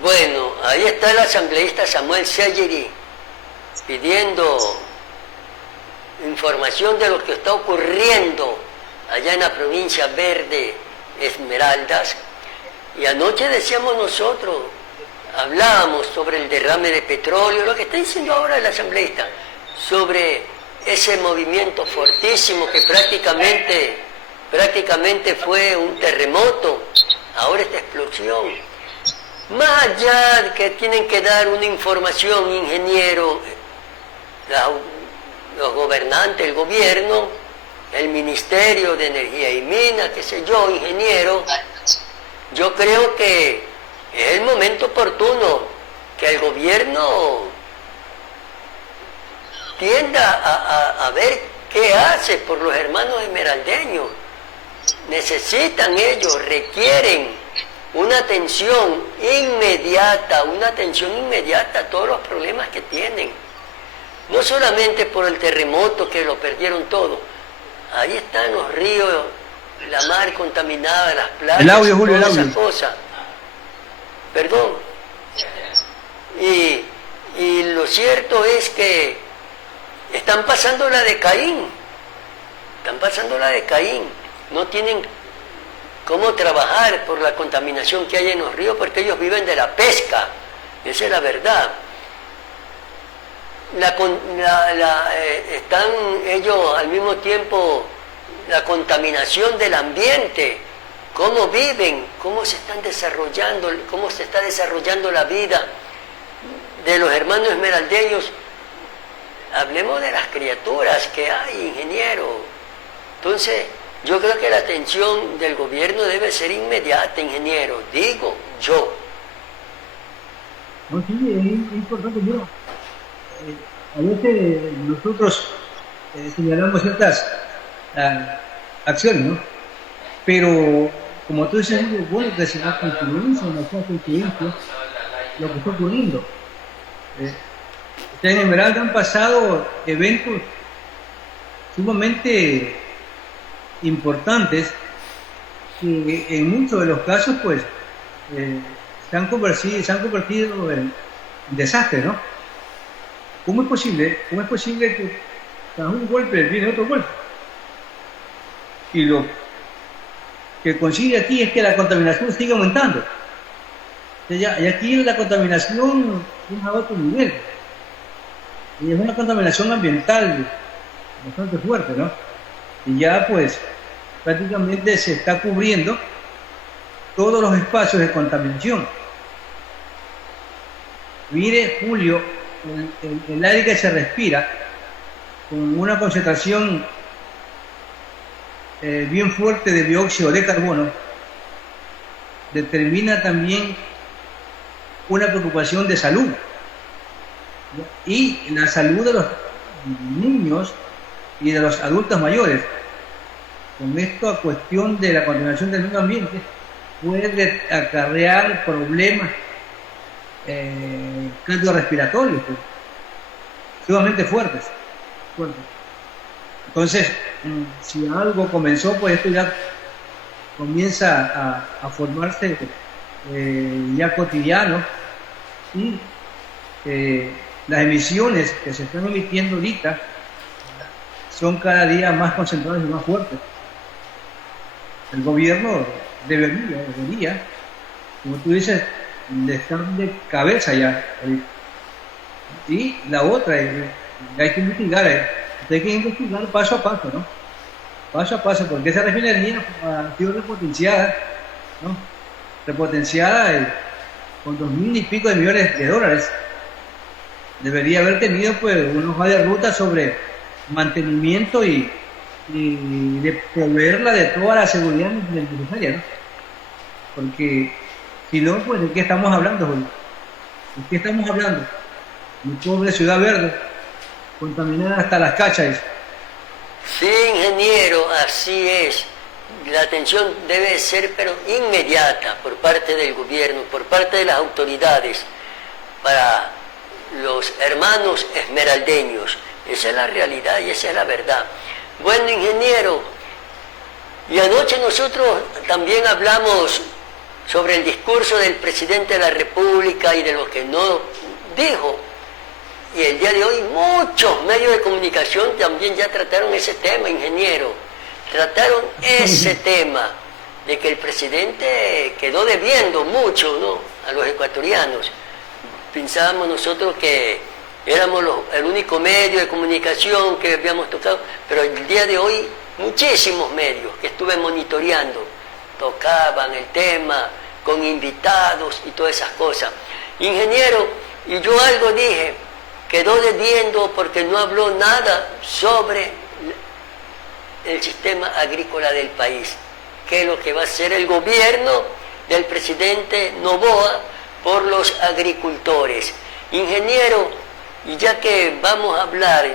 Bueno, ahí está el asambleísta Samuel Sellery pidiendo información de lo que está ocurriendo allá en la provincia verde Esmeraldas. Y anoche decíamos nosotros, hablábamos sobre el derrame de petróleo, lo que está diciendo ahora el asambleísta, sobre ese movimiento fortísimo que prácticamente fue un terremoto, ahora esta explosión. Más allá de que tienen que dar una información, ingeniero, los gobernantes, el gobierno, el Ministerio de Energía y Minas, qué sé yo, ingeniero, yo creo que es el momento oportuno que el gobierno tienda a ver qué hace por los hermanos esmeraldeños. Necesitan ellos, requieren una atención inmediata a todos los problemas que tienen. No solamente por el terremoto que lo perdieron todo. Ahí están los ríos, la mar contaminada, las playas, el audio, Julio, todas el esas audio. cosas. Perdón. Y lo cierto es que están pasando la de Caín. No tienen cómo trabajar por la contaminación que hay en los ríos, porque ellos viven de la pesca. Esa es la verdad. Están ellos al mismo tiempo, la contaminación del ambiente, cómo viven, cómo se está desarrollando la vida de los hermanos esmeraldeños. Hablemos de las criaturas que hay, ingeniero. Entonces, yo creo que la atención del gobierno debe ser inmediata, ingeniero, digo yo. No, sí, es importante, mira. A veces nosotros señalamos ciertas acciones, ¿no? Pero, como tú dices, es bueno que se haga coincidencia, lo que está ocurriendo. En Esmeralda han pasado eventos sumamente importantes que en muchos de los casos, pues, se han convertido en desastres, ¿no? ¿Cómo es posible que tras un golpe viene otro golpe? Y lo que consigue aquí es que la contaminación sigue aumentando. Y aquí la contaminación es a otro nivel. Y es una contaminación ambiental bastante fuerte, ¿no? Y ya pues prácticamente se está cubriendo todos los espacios de contaminación. Mire, Julio, el aire que se respira con una concentración bien fuerte de dióxido de carbono determina también una preocupación de salud, y la salud de los niños y de los adultos mayores. Con esto, a cuestión de la contaminación del medio ambiente, puede acarrear problemas cardiorrespiratorios sumamente fuertes. Entonces, si algo comenzó, pues esto ya comienza a formarse ya cotidiano, y las emisiones que se están emitiendo ahorita son cada día más concentradas y más fuertes. El gobierno debería, como tú dices, de estar de cabeza ya. Y la otra, hay que investigar, hay que investigar paso a paso, ¿no? Paso a paso, porque esa refinería ha sido repotenciada, ¿no? Repotenciada con 2.000 y pico de millones de dólares. Debería haber tenido pues una hoja de ruta sobre mantenimiento y de proveerla de toda la seguridad necesaria, ¿no? Porque si no, pues ¿de qué estamos hablando, Julio? ¿De qué estamos hablando? Mi pobre ciudad verde, contaminada hasta las cachas. Sí, ingeniero, así es. La atención debe ser, pero inmediata, por parte del gobierno, por parte de las autoridades, para los hermanos esmeraldeños. Esa es la realidad y esa es la verdad. Bueno, ingeniero, y anoche nosotros también hablamos sobre el discurso del presidente de la República y de lo que no dijo. Y el día de hoy muchos medios de comunicación también ya trataron ese tema, ingeniero. Trataron ese tema de que el presidente quedó debiendo mucho, ¿no?, a los ecuatorianos. Pensábamos nosotros que éramos el único medio de comunicación que habíamos tocado, pero el día de hoy muchísimos medios que estuve monitoreando tocaban el tema con invitados y todas esas cosas. Ingeniero, y yo algo dije, quedó debiendo porque no habló nada sobre el sistema agrícola del país, que es lo que va a hacer el gobierno del presidente Noboa por los agricultores. Ingeniero, y ya que vamos a hablar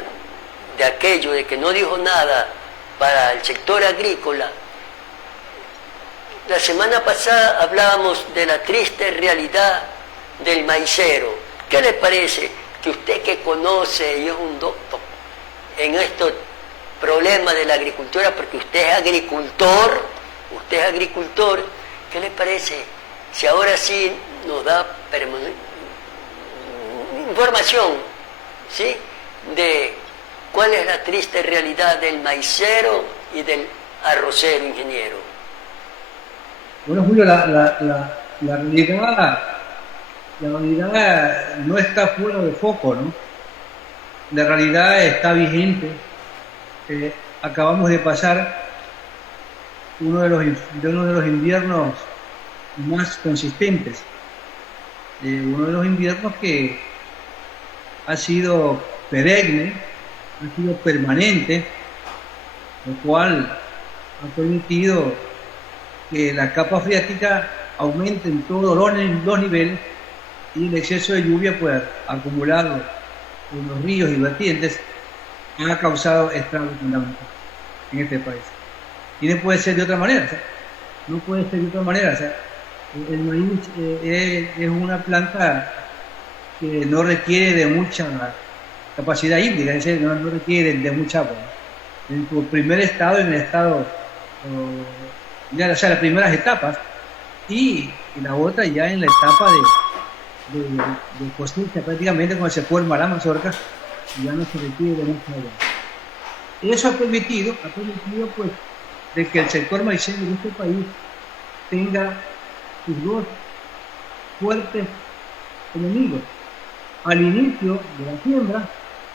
de aquello de que no dijo nada para el sector agrícola, la semana pasada hablábamos de la triste realidad del maicero. ¿Qué le parece que usted, que conoce y es un doctor en estos problemas de la agricultura, porque usted es agricultor, ¿qué le parece si ahora sí nos da información, ¿sí?, de cuál es la triste realidad del maicero y del arrocero, ingeniero? Bueno, Julio, la realidad no está fuera de foco, ¿no? La realidad está vigente. Acabamos de pasar uno de los inviernos más consistentes, uno de los inviernos que ha sido perenne, ha sido permanente, lo cual ha permitido que la capa freática aumente en todos los niveles y el exceso de lluvia, pues, acumulado en los ríos y vertientes, ha causado estragos fundamentales en este país. Y no puede ser de otra manera, ¿sabes? No puede ser de otra manera, ¿sabes? El maíz es una planta que no requiere de mucha capacidad hídrica, es decir, no requiere de mucha agua, ¿no? En su primer estado, en el estado, o sea, las primeras etapas, y la otra ya en la etapa de cosecha, prácticamente cuando se forma la mazorca, ya no se requiere de mucha agua. Eso ha permitido pues de que el sector maicero de este país tenga sus dos fuertes enemigos al inicio de la siembra,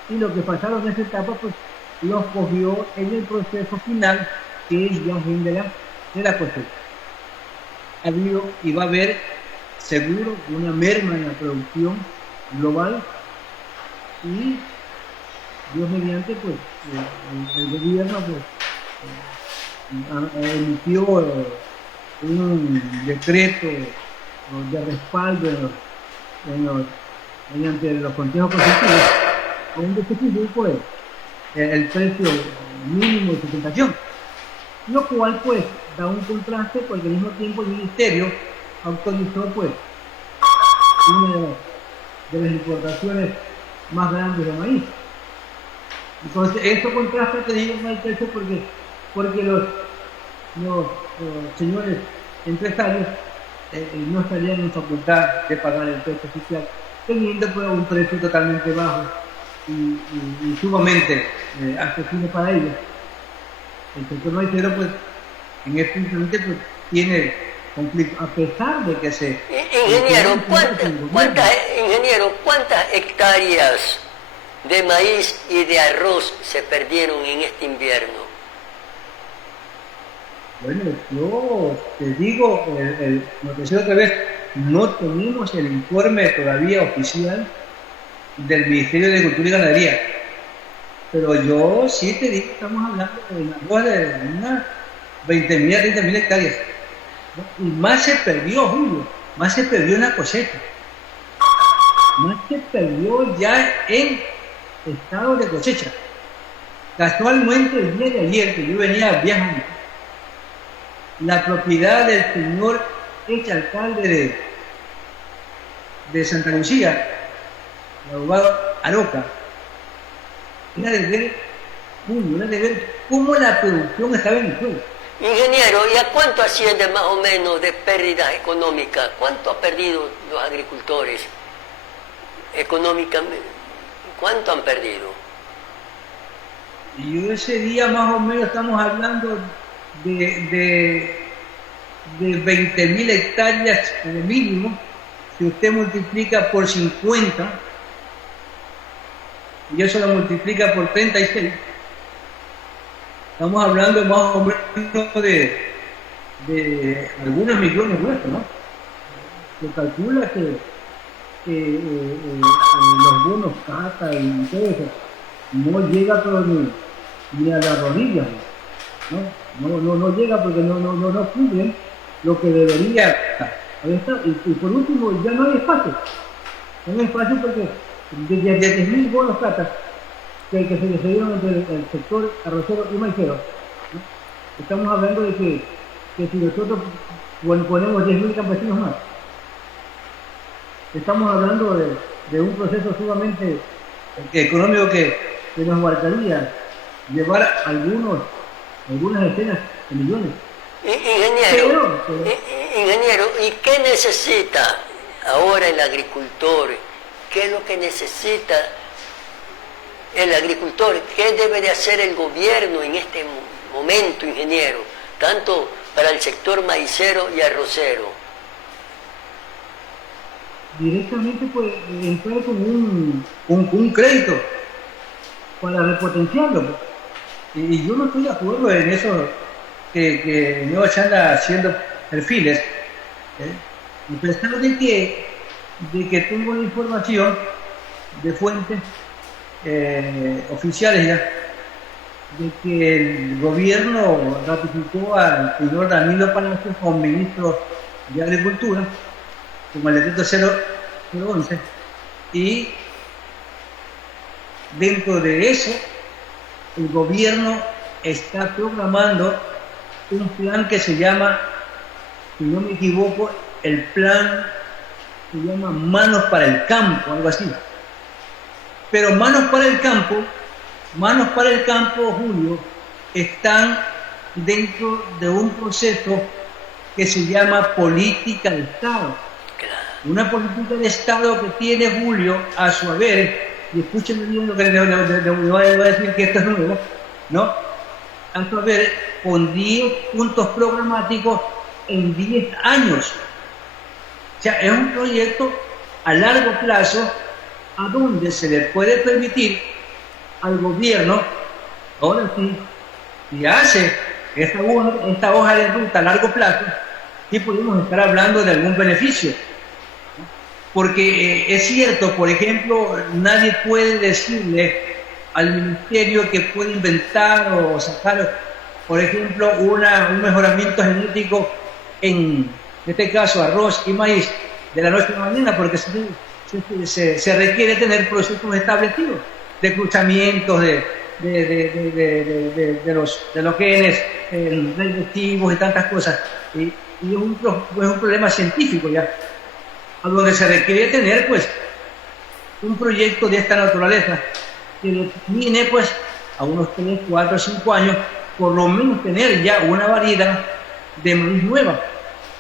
y lo que pasaron en esa etapa pues los cogió en el proceso final, que es ya de la cosecha. Ha habido y va a haber seguro una merma en la producción global, y Dios mediante, pues el gobierno pues emitió un decreto de respaldo mediante los consejos consultivos, donde se fijó pues el precio mínimo de sustentación, lo cual pues da un contraste, porque al mismo tiempo el ministerio autorizó pues una de las importaciones más grandes de maíz. Entonces esto contrasta, te digo, con el precio, porque los señores empresarios no estarían en facultad de pagar el precio oficial teniendo pues, un precio totalmente bajo y sumamente accesible para ellos. El sector maicero, pues, en este instante, pues, tiene conflicto, a pesar de que se... Ingeniero, ¿cuántas hectáreas de maíz y de arroz se perdieron en este invierno? Bueno, yo te digo, lo que decía otra vez, no tenemos el informe todavía oficial del Ministerio de Agricultura y Ganadería, pero yo sí te digo, estamos hablando de unas 20.000 a 30.000 hectáreas, ¿no? Y más se perdió, Julio, más se perdió en la cosecha, más se perdió ya en estado de cosecha. Casualmente el día de ayer que yo venía viajando, la propiedad del señor exalcalde de Santa Lucía, el abogado Aroca, era de ver cómo la producción estaba en el suelo. Ingeniero, ¿y a cuánto asciende más o menos de pérdidas económicas? ¿Cuánto han perdido los agricultores económicamente? ¿Cuánto han perdido? Y yo ese día más o menos estamos hablando de 20.000 hectáreas de mínimo. Si usted multiplica por 50 y eso lo multiplica por 36, estamos hablando más o menos de algunos millones nuestros, ¿no? Se calcula que los bonos CATA y todo eso no llega pero ni a la rodilla, no llega porque no cubren lo que debería. Y por último, ya no hay espacio. No hay espacio porque de 10.000 bonos CATA que se le dieron entre el sector arrocero y maicero, ¿no? Estamos hablando de que si nosotros ponemos 10.000 campesinos más, estamos hablando de un proceso sumamente económico que nos abarcaría llevar algunas decenas de millones. Ingeniero, ¿y qué necesita ahora el agricultor? ¿Qué es lo que necesita el agricultor? ¿Qué debe de hacer el gobierno en este momento, ingeniero? Tanto para el sector maicero y arrocero. Directamente pues entrar con un crédito para repotenciarlo. Y yo no estoy de acuerdo en eso que Nueva anda haciendo perfiles, a pesar de que tengo la información de fuentes oficiales ya, de que el gobierno ratificó al señor Danilo Palacios como ministro de Agricultura, como el decreto 011, y dentro de eso el gobierno está programando un plan que se llama, si no me equivoco, el plan se llama Manos para el Campo, algo así. Pero Manos para el Campo, Julio, están dentro de un proceso que se llama política de Estado. Una política de Estado que tiene, Julio, a su haber, y escúchenme bien lo que le voy a decir, que esto es nuevo, ¿no? A su haber, con 10 puntos programáticos en 10 años. O sea, es un proyecto a largo plazo a donde se le puede permitir al gobierno, ahora sí, si hace esta hoja de ruta a largo plazo, sí podemos estar hablando de algún beneficio. Porque es cierto, por ejemplo, nadie puede decirle al ministerio que puede inventar o sacar, por ejemplo, un mejoramiento genético en este caso arroz y maíz de la noche a la mañana, porque se requiere tener procesos establecidos de cruzamientos de los genes reproductivos y tantas cosas. Y es un problema científico ya, a donde se requiere tener pues un proyecto de esta naturaleza que determine pues a unos 3, 4, 5 años por lo menos tener ya una variedad de maíz nueva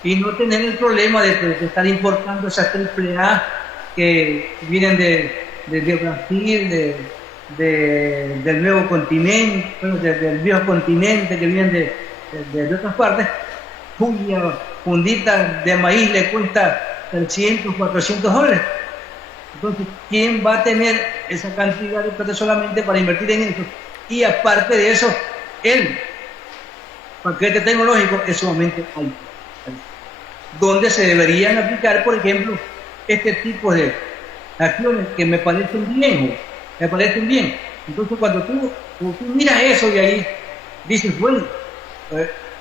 y no tener el problema de estar importando esas AAA que vienen de Brasil, del nuevo continente, bueno, del viejo continente, que vienen de otras partes. Una fundita de maíz le cuesta 300, 400 dólares. Entonces, ¿quién va a tener esa cantidad de plata solamente para invertir en eso? Y aparte de eso, el paquete tecnológico es sumamente alto, donde se deberían aplicar, por ejemplo, este tipo de acciones que me parecen bien. Entonces, cuando tú miras eso y ahí dices, bueno,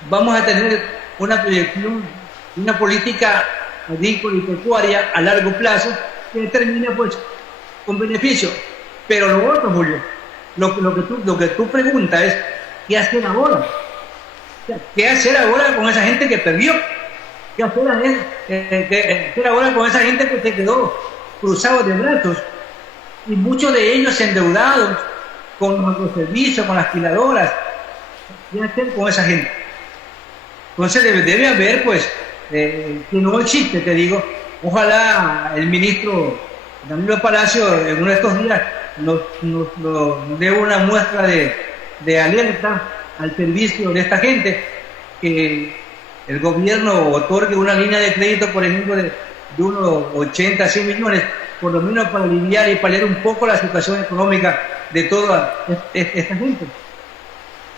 vamos a tener una proyección, una política agrícola y pecuaria a largo plazo que termina pues con beneficio. Pero lo otro, Julio, lo que tú preguntas es, ¿qué hacer ahora? O sea, ¿qué hacer ahora con esa gente que perdió? ¿Qué hacer ahora con esa gente que se quedó cruzado de brazos? Y muchos de ellos endeudados con los agroservicios, con las aspiladoras. ¿Qué hacer con esa gente? Entonces debe haber, pues, que no existe, te digo. Ojalá el ministro Danilo Palacio en uno de estos días nos dé una muestra de alerta al servicio de esta gente, que el gobierno otorgue una línea de crédito, por ejemplo, de unos 80 a 100 millones, por lo menos para aliviar y paliar un poco la situación económica de toda esta gente.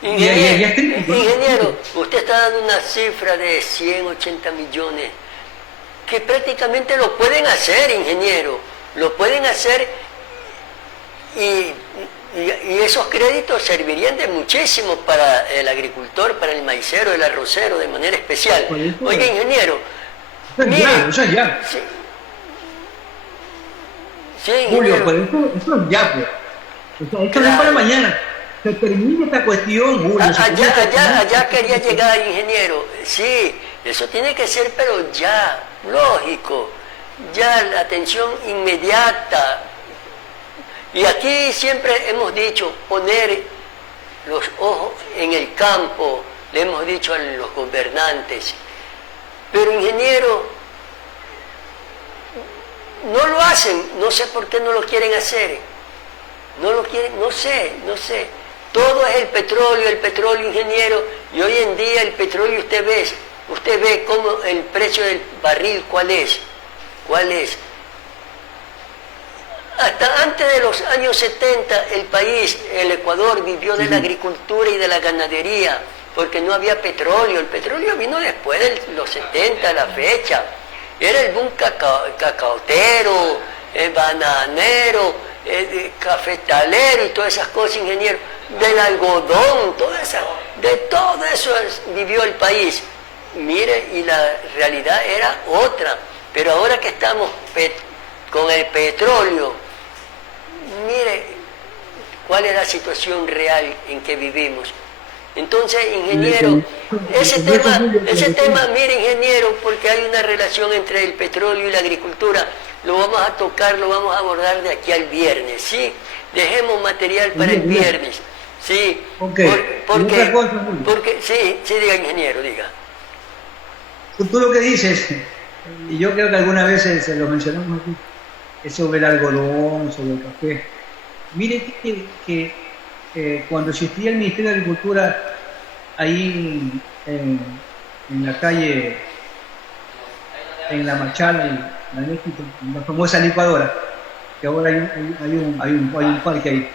Ingeniero, usted está dando una cifra de 180 millones, que prácticamente lo pueden hacer, ingeniero, lo pueden hacer, y esos créditos servirían de muchísimo para el agricultor, para el maicero, el arrocero, de manera especial. Oiga, ingeniero, eso es ya. Sí, Julio, pero eso es ya, pues. O sea, esto no es para mañana. Se termina esta cuestión, Julio. Allá quería llegar, ingeniero. Sí, eso tiene que ser, pero ya, lógico. Ya la atención inmediata. Y aquí siempre hemos dicho, poner los ojos en el campo, le hemos dicho a los gobernantes. Pero, ingeniero, no lo hacen, no sé por qué no lo quieren hacer. No lo quieren, no sé. Todo es el petróleo, ingeniero, y hoy en día el petróleo usted ve cómo el precio del barril, ¿cuál es? Hasta antes de los años 70 el Ecuador vivió de la agricultura y de la ganadería, porque no había petróleo. El petróleo vino después de los 70, a la fecha. Era el boom cacaotero, el bananero, cafetalero y todas esas cosas, ingeniero, del algodón, de todo eso vivió el país. Mire, y la realidad era otra, pero ahora que estamos con el petróleo, mire cuál es la situación real en que vivimos. Entonces, ingeniero, ese tema, mire, ingeniero, porque hay una relación entre el petróleo y la agricultura, lo vamos a tocar, lo vamos a abordar de aquí al viernes, ¿sí? Dejemos material para el viernes, ¿sí? Porque sí, diga, ingeniero, diga. Tú lo que dices, y yo creo que algunas veces se lo mencionamos aquí, es sobre el algodón, sobre el café. Mire que cuando existía el Ministerio de Agricultura ahí en la calle, en la Machala y la famosa licuadora, que ahora hay un parque ahí.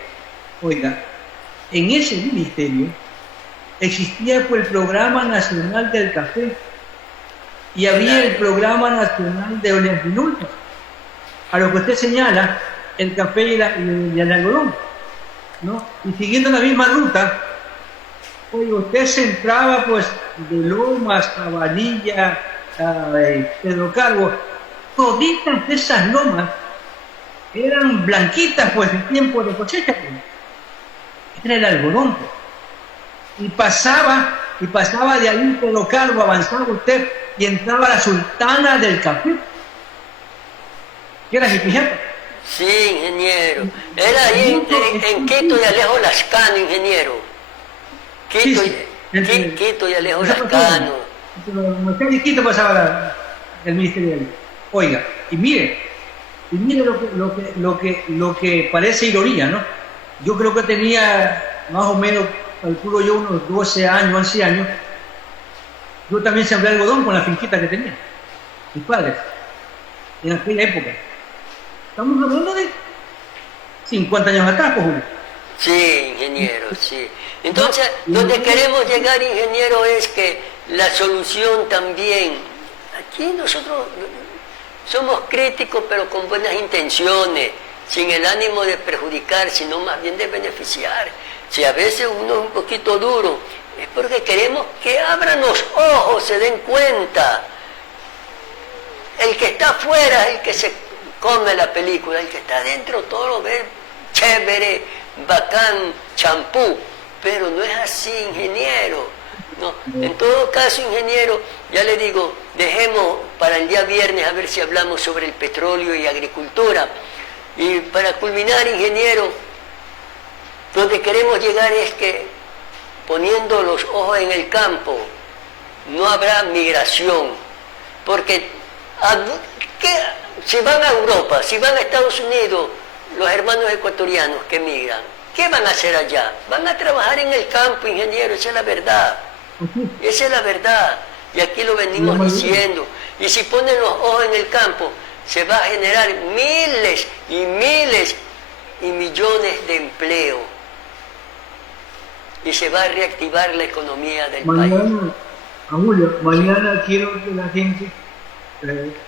Oiga, en ese ministerio existía pues el Programa Nacional del Café y había el Programa Nacional de Oleaginultas. A lo que usted señala, el café y el algodón, ¿no? Y siguiendo la misma ruta, oye, usted se entraba pues de Lomas, Cabanilla, Pedro Carbo, toditas esas lomas eran blanquitas pues en tiempo de cosecha, pues. Era el algodón, pues. Y pasaba de ahí Pedro Carbo, avanzaba usted y entraba la sultana del café, que era Jipijapa. Sí, ingeniero. Era ahí en Quito y Alejo Lascano, ingeniero. Quito y Alejo Lascano. En Quito pasaba el ministerio de ahí. Oiga, y mire, Y mire lo que parece ironía, ¿no? Yo creo que tenía más o menos, calculo yo, unos 12 años, 11 años. Yo también sembré algodón con la finquita que tenía, mis padres, en aquella época. Estamos hablando de 50 años atrás, pues, Julio. Sí, ingeniero, sí. Entonces, donde queremos llegar, ingeniero, es que la solución también, aquí nosotros somos críticos, pero con buenas intenciones, sin el ánimo de perjudicar, sino más bien de beneficiar. Si a veces uno es un poquito duro, es porque queremos que abran los ojos, se den cuenta. El que está afuera es el que se come la película, el que está adentro todo lo ve chévere, bacán, champú, pero no es así, ingeniero. No. En todo caso, ingeniero, ya le digo, dejemos para el día viernes a ver si hablamos sobre el petróleo y agricultura. Y para culminar, ingeniero, donde queremos llegar es que poniendo los ojos en el campo no habrá migración, porque si van a Europa, si van a Estados Unidos, los hermanos ecuatorianos que migran, ¿qué van a hacer allá? Van a trabajar en el campo, ingeniero, esa es la verdad. Esa es la verdad. Y aquí lo venimos diciendo. Y si ponen los ojos en el campo, se va a generar miles y miles y millones de empleo. Y se va a reactivar la economía del país. Julio, mañana quiero que la gente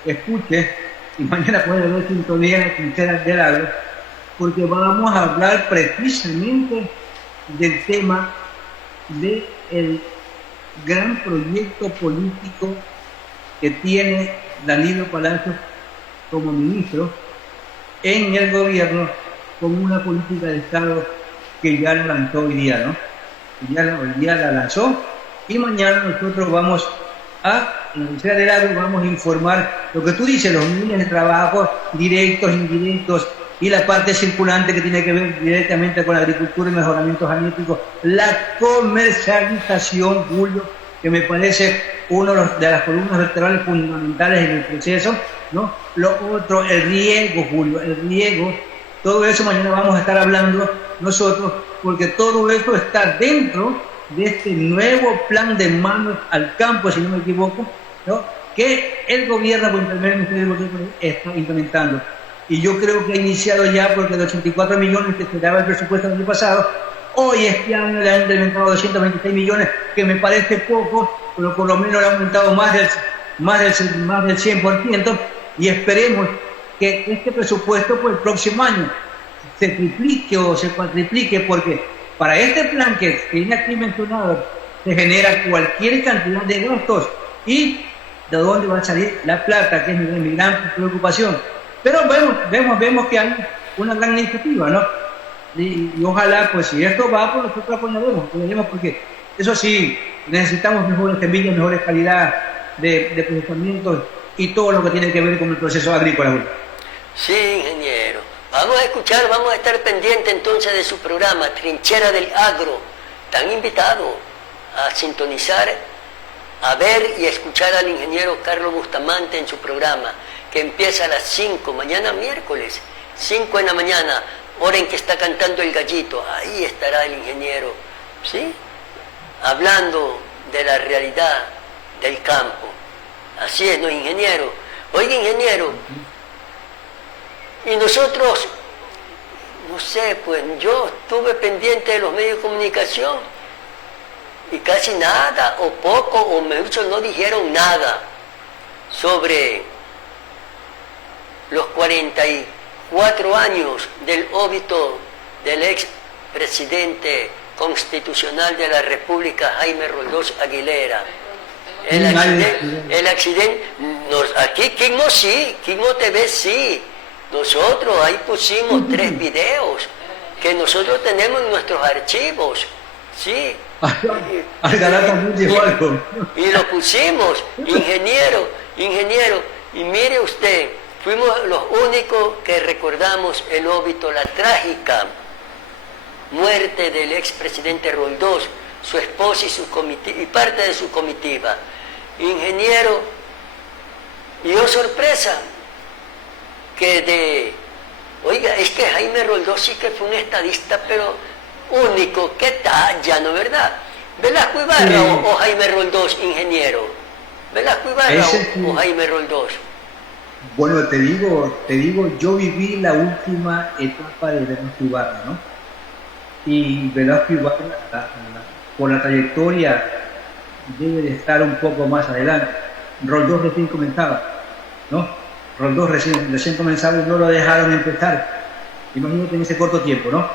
escuche, y mañana puede ver sintonía en la trinchera del agro, porque vamos a hablar precisamente del tema del gran proyecto político que tiene Danilo Palacios como ministro en el gobierno, con una política de Estado que ya la lanzó hoy día, ¿no? Hoy día la lanzó, y mañana nosotros vamos en la Trinchera del Agro vamos a informar lo que tú dices, los miles de trabajos directos, indirectos, y la parte circulante que tiene que ver directamente con la agricultura y mejoramientos genéticos, la comercialización, Julio, que me parece una de las columnas vertebrales fundamentales en el proceso, ¿no? Lo otro, el riego, Julio, el riego, todo eso mañana vamos a estar hablando nosotros, porque todo eso está dentro de este nuevo plan de manos al campo, si no me equivoco, ¿no? Que el gobierno, por intermedio del Ministerio de Agricultura, está implementando. Y yo creo que ha iniciado ya, porque de 84 millones que se daba el presupuesto del año pasado, hoy este año le han implementado 226 millones, que me parece poco, pero por lo menos le ha aumentado más del 100%, y esperemos que este presupuesto por el próximo año se triplique o se cuatriplique, porque para este plan que tiene aquí mencionado se genera cualquier cantidad de gastos, y de dónde va a salir la plata, que es mi gran preocupación. Pero vemos que hay una gran iniciativa, ¿no? Y ojalá, pues si esto va, pues nosotros apoyaremos, porque eso sí, necesitamos mejores semillas, mejores calidad de procesamiento y todo lo que tiene que ver con el proceso agrícola. Sí, ingeniero. Vamos a escuchar, vamos a estar pendientes entonces de su programa, Trinchera del Agro. Están invitados a sintonizar, a ver y a escuchar al ingeniero Carlos Bustamante en su programa, que empieza a las 5, mañana miércoles, 5 de la mañana, hora en que está cantando el gallito. Ahí estará el ingeniero, ¿sí? Hablando de la realidad del campo. Así es, ¿no, ingeniero? Oiga, ingeniero, y nosotros, no sé, pues yo estuve pendiente de los medios de comunicación y casi nada, o poco, o muchos no dijeron nada sobre los 44 años del óbito del ex presidente constitucional de la República, Jaime Roldós Aguilera. El accidente, aquí Quimmo TV sí, nosotros ahí pusimos 3 videos que nosotros tenemos en nuestros archivos, sí. Y lo pusimos, ingeniero, y mire usted, fuimos los únicos que recordamos el óbito, la trágica muerte del expresidente Roldós, su esposa y parte de su comitiva. Ingeniero, y oh sorpresa, Oiga, es que Jaime Roldós sí que fue un estadista, pero único, qué talla, ¿no es verdad? ¿Velasco Ibarra Sí. o Jaime Roldós, ingeniero? ¿Velasco Ibarra o Jaime Roldós? Bueno, te digo, yo viví la última etapa de Velasco Ibarra, ¿no? Y Velasco Ibarra, por la trayectoria, debe de estar un poco más adelante. Roldós recién comenzaba, ¿no? Roldós recién comenzaba y no lo dejaron empezar. Imagínate en ese corto tiempo, ¿no?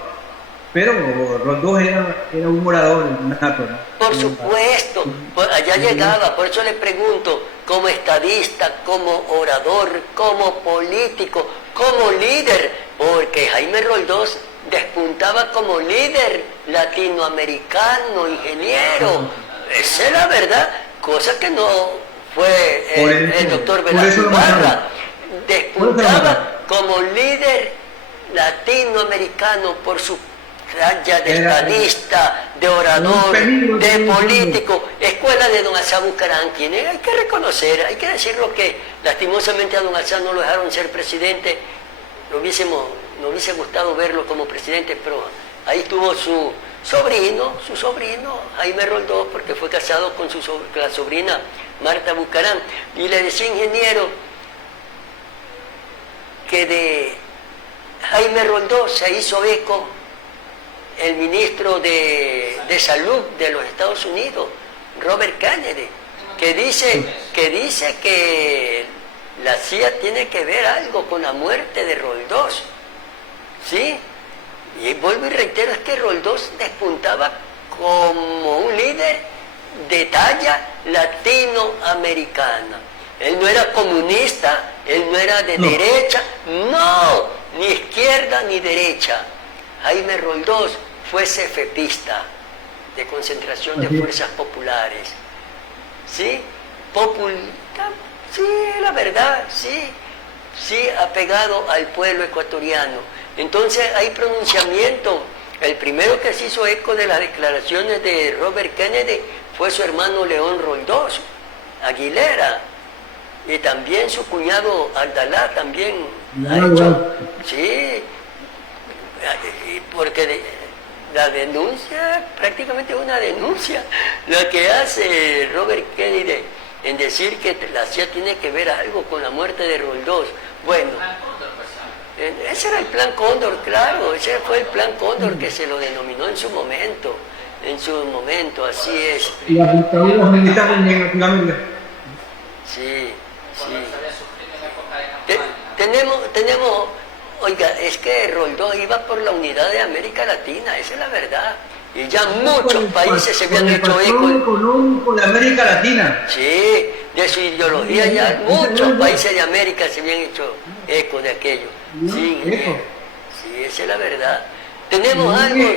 Pero Roldós era un orador nato, ¿no? Por supuesto, allá llegaba, por eso le pregunto, como estadista, como orador, como político, como líder, porque Jaime Roldós despuntaba como líder latinoamericano, ingeniero. Esa es la verdad, cosa que no fue el doctor Velasco Ibarra. Despuntaba como líder latinoamericano por su talla de estadista, de orador, de político. Escuela de don Assá Bucarán, quien hay que reconocer, hay que decirlo que lastimosamente a don Assá no lo dejaron ser presidente. Nos hubiese gustado verlo como presidente, pero ahí estuvo su sobrino, Jaime Roldós, porque fue casado con la sobrina Marta Bucarán. Y le decía, ingeniero, que de Jaime Roldós se hizo eco el ministro de Salud de los Estados Unidos, Robert Kennedy, que dice que la CIA tiene que ver algo con la muerte de Roldós, ¿sí? Y vuelvo y reitero, es que Roldós despuntaba como un líder de talla latinoamericana. Él no era comunista, él no era de derecha, no, ni izquierda ni derecha. Jaime Roldós fue cefepista, de concentración de fuerzas populares. ¿Sí? Sí, la verdad, sí, apegado al pueblo ecuatoriano. Entonces hay pronunciamiento. El primero que se hizo eco de las declaraciones de Robert Kennedy fue su hermano León Roldós Aguilera, y también su cuñado Abdalá también ha hecho, sí, porque la denuncia, prácticamente una denuncia, la que hace Robert Kennedy en decir que la CIA tiene que ver algo con la muerte de Roldós. Bueno, ese era el plan Cóndor, claro, ese fue el plan Cóndor que se lo denominó en su momento, así es. Y las dictaduras militares negativamente. Sí. Tenemos, oiga, es que Roldós iba por la unidad de América Latina, esa es la verdad. Y ya muchos países se habían hecho eco. Económico de América Latina. Sí, de su ideología ya muchos países de América se habían hecho eco de aquello. Sí, esa es la verdad. Tenemos algo,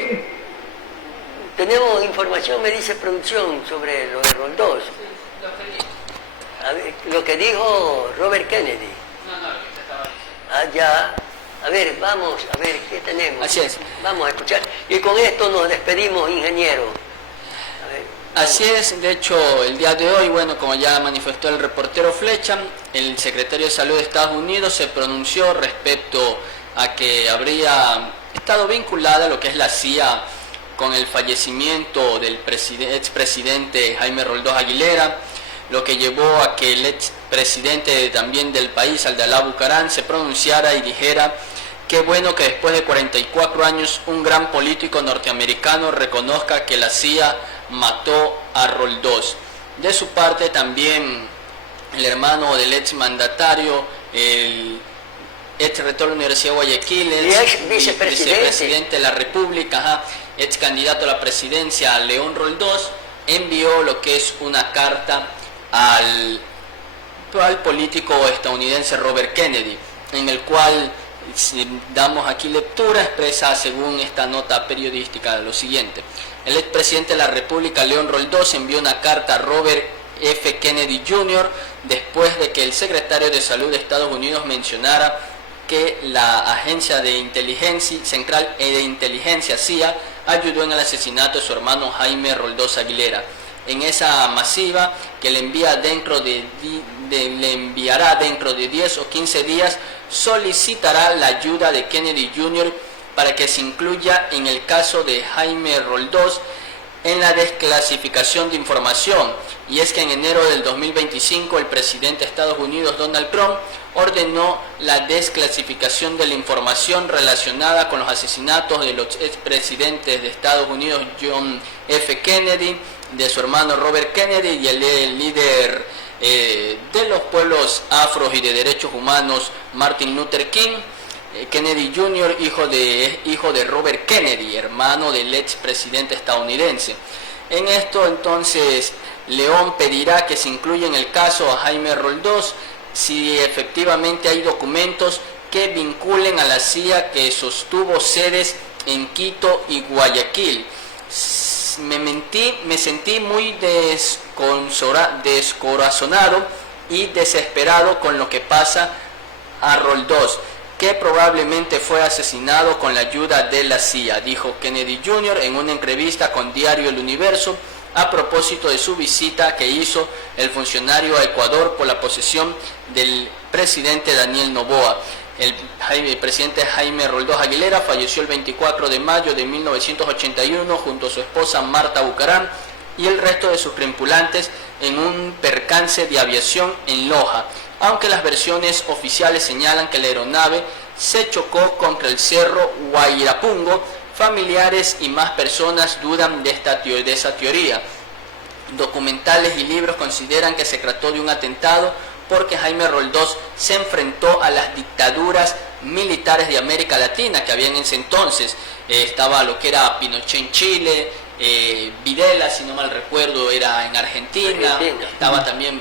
tenemos información, me dice producción, sobre lo de Roldós. A ver, lo que dijo Robert Kennedy. Ya. A ver, vamos a ver qué tenemos. Así es. Vamos a escuchar. Y con esto nos despedimos, ingeniero. A ver, así es, de hecho, el día de hoy, bueno, como ya manifestó el reportero Flecha, el secretario de Salud de Estados Unidos se pronunció respecto a que habría estado vinculada a lo que es la CIA con el fallecimiento del expresidente Jaime Roldós Aguilera, lo que llevó a que el expresidente también del país, Abdalá Bucarán, se pronunciara y dijera que bueno que después de 44 años un gran político norteamericano reconozca que la CIA mató a Roldós. De su parte también el hermano del exmandatario, el ex rector de la Universidad de Guayaquil, ex vicepresidente de la República, ex candidato a la presidencia, León Roldós, envió lo que es una carta al político estadounidense Robert Kennedy, en el cual, si damos aquí lectura, expresa según esta nota periodística lo siguiente: el expresidente de la República, León Roldós, envió una carta a Robert F. Kennedy Jr. después de que el secretario de Salud de Estados Unidos mencionara que la Agencia de Inteligencia Central de Inteligencia CIA ayudó en el asesinato de su hermano Jaime Roldós Aguilera. En esa masiva que le enviará dentro de 10 o 15 días, solicitará la ayuda de Kennedy Jr. para que se incluya en el caso de Jaime Roldós en la desclasificación de información. Y es que en enero del 2025 el presidente de Estados Unidos, Donald Trump, ordenó la desclasificación de la información relacionada con los asesinatos de los expresidentes de Estados Unidos, John F. Kennedy, de su hermano Robert Kennedy, y el líder de los pueblos afros y de derechos humanos, Martin Luther King. Kennedy Jr., hijo de Robert Kennedy, hermano del expresidente estadounidense. En esto entonces León pedirá que se incluya en el caso a Jaime Roldós si efectivamente hay documentos que vinculen a la CIA, que sostuvo sedes en Quito y Guayaquil. Me sentí muy descorazonado y desesperado con lo que pasa a Roldós, que probablemente fue asesinado con la ayuda de la CIA, dijo Kennedy Jr. en una entrevista con Diario El Universo a propósito de su visita que hizo el funcionario a Ecuador por la posesión del presidente Daniel Noboa. El presidente Jaime Roldós Aguilera falleció el 24 de mayo de 1981 junto a su esposa Marta Bucarán y el resto de sus tripulantes en un percance de aviación en Loja, aunque las versiones oficiales señalan que la aeronave se chocó contra el cerro Huayrapungo. Familiares y más personas dudan de esa teoría. Documentales y libros consideran que se trató de un atentado porque Jaime Roldós se enfrentó a las dictaduras militares de América Latina que habían en ese entonces. Estaba lo que era Pinochet en Chile, Videla, si no mal recuerdo, era en Argentina. Estaba también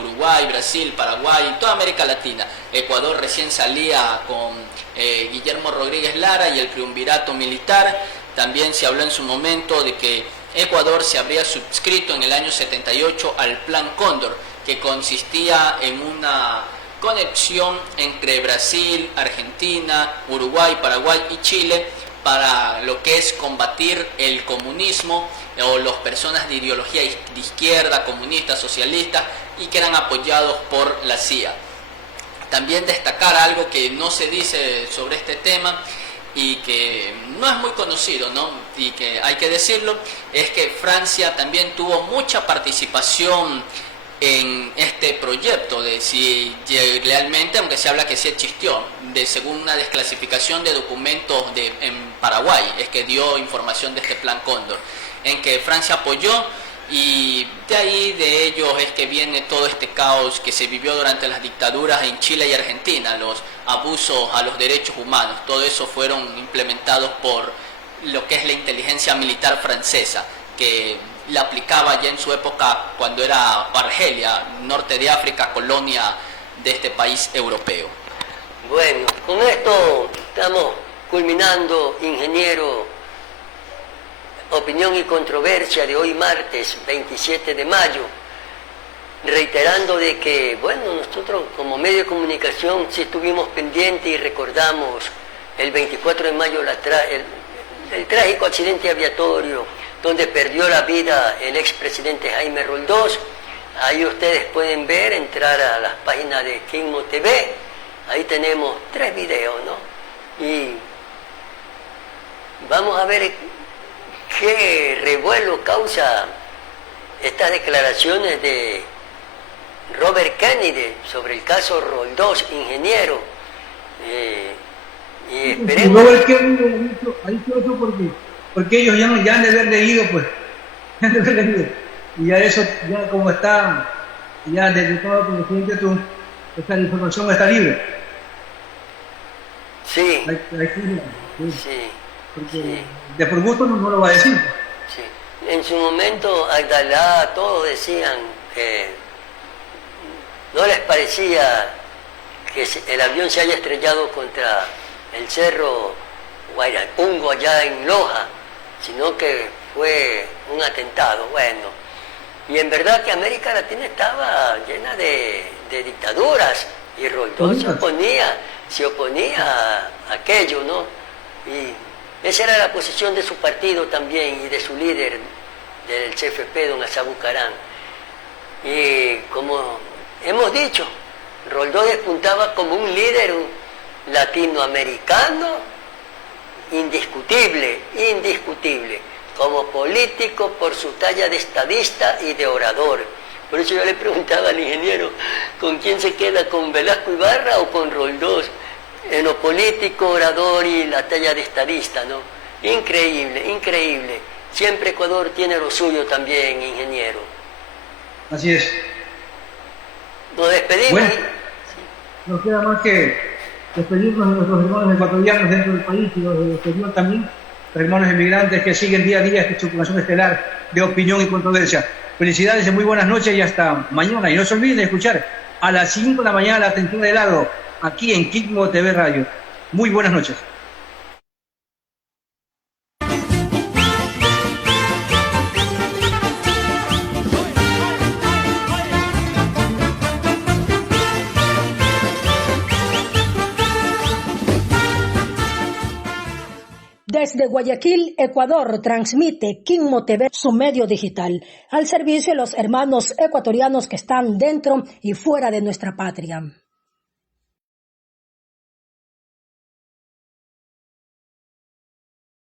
Uruguay, Brasil, Paraguay, toda América Latina. Ecuador recién salía con Guillermo Rodríguez Lara y el triunvirato militar. También se habló en su momento de que Ecuador se habría suscrito en el año 78 al Plan Cóndor, que consistía en una conexión entre Brasil, Argentina, Uruguay, Paraguay y Chile para lo que es combatir el comunismo o las personas de ideología de izquierda, comunista, socialista, y que eran apoyados por la CIA. También destacar algo que no se dice sobre este tema y que no es muy conocido, ¿no? Y que hay que decirlo, es que Francia también tuvo mucha participación en este proyecto, de si realmente, aunque se habla que sí existió, según una desclasificación de documentos en Paraguay, es que dio información de este Plan Cóndor, en que Francia apoyó, y de ahí de ellos es que viene todo este caos que se vivió durante las dictaduras en Chile y Argentina, los abusos a los derechos humanos. Todo eso fueron implementados por lo que es la inteligencia militar francesa, que la aplicaba ya en su época cuando era Argelia, norte de África, colonia de este país europeo. Bueno, con esto estamos culminando, ingeniero, opinión y controversia de hoy martes 27 de mayo, reiterando de que, bueno, nosotros como medio de comunicación sí estuvimos pendientes y recordamos el 24 de mayo el trágico accidente aviatorio donde perdió la vida el expresidente Jaime Roldós. Ahí ustedes pueden ver, entrar a las páginas de Kinmo TV, ahí tenemos 3 videos, ¿no? Y vamos a ver qué revuelo causa estas declaraciones de Robert Kennedy sobre el caso Roldós, ingeniero. Y esperemos... Robert Kennedy ahí eso porque ellos ya han de haber leído, pues. Ya han de haber leído. Y ya eso, ya como está, ya desde todo conocimiento, esta información está libre. Sí. Sí. Porque de por gusto no lo va a decir. Sí. En su momento, Abdalá, todos decían que no les parecía que el avión se haya estrellado contra el cerro Huayrapungo allá en Loja, sino que fue un atentado. Bueno, y en verdad que América Latina estaba llena de dictaduras, y Roldós se oponía a aquello, ¿no? Y esa era la posición de su partido también y de su líder del CFP, don Asa Bucarán. Y como hemos dicho, Roldós despuntaba como un líder latinoamericano, indiscutible, indiscutible, como político por su talla de estadista y de orador. Por eso yo le preguntaba al ingeniero, ¿con quién se queda? ¿Con Velasco Ibarra o con Roldós? En lo político, orador y la talla de estadista, ¿no? Increíble, increíble. Siempre Ecuador tiene lo suyo también, ingeniero. Así es. Nos despedimos. Bueno, nos queda más que despedirnos de nuestros hermanos ecuatorianos dentro del país y los del exterior también, los hermanos emigrantes que siguen día a día esta circulación estelar de opinión y controversia. Felicidades y muy buenas noches y hasta mañana. Y no se olviden de escuchar a las 5 de la mañana la atención del Agro, aquí en Quimmo TV Radio. Muy buenas noches. Desde Guayaquil, Ecuador, transmite Quimmo TV, su medio digital, al servicio de los hermanos ecuatorianos que están dentro y fuera de nuestra patria.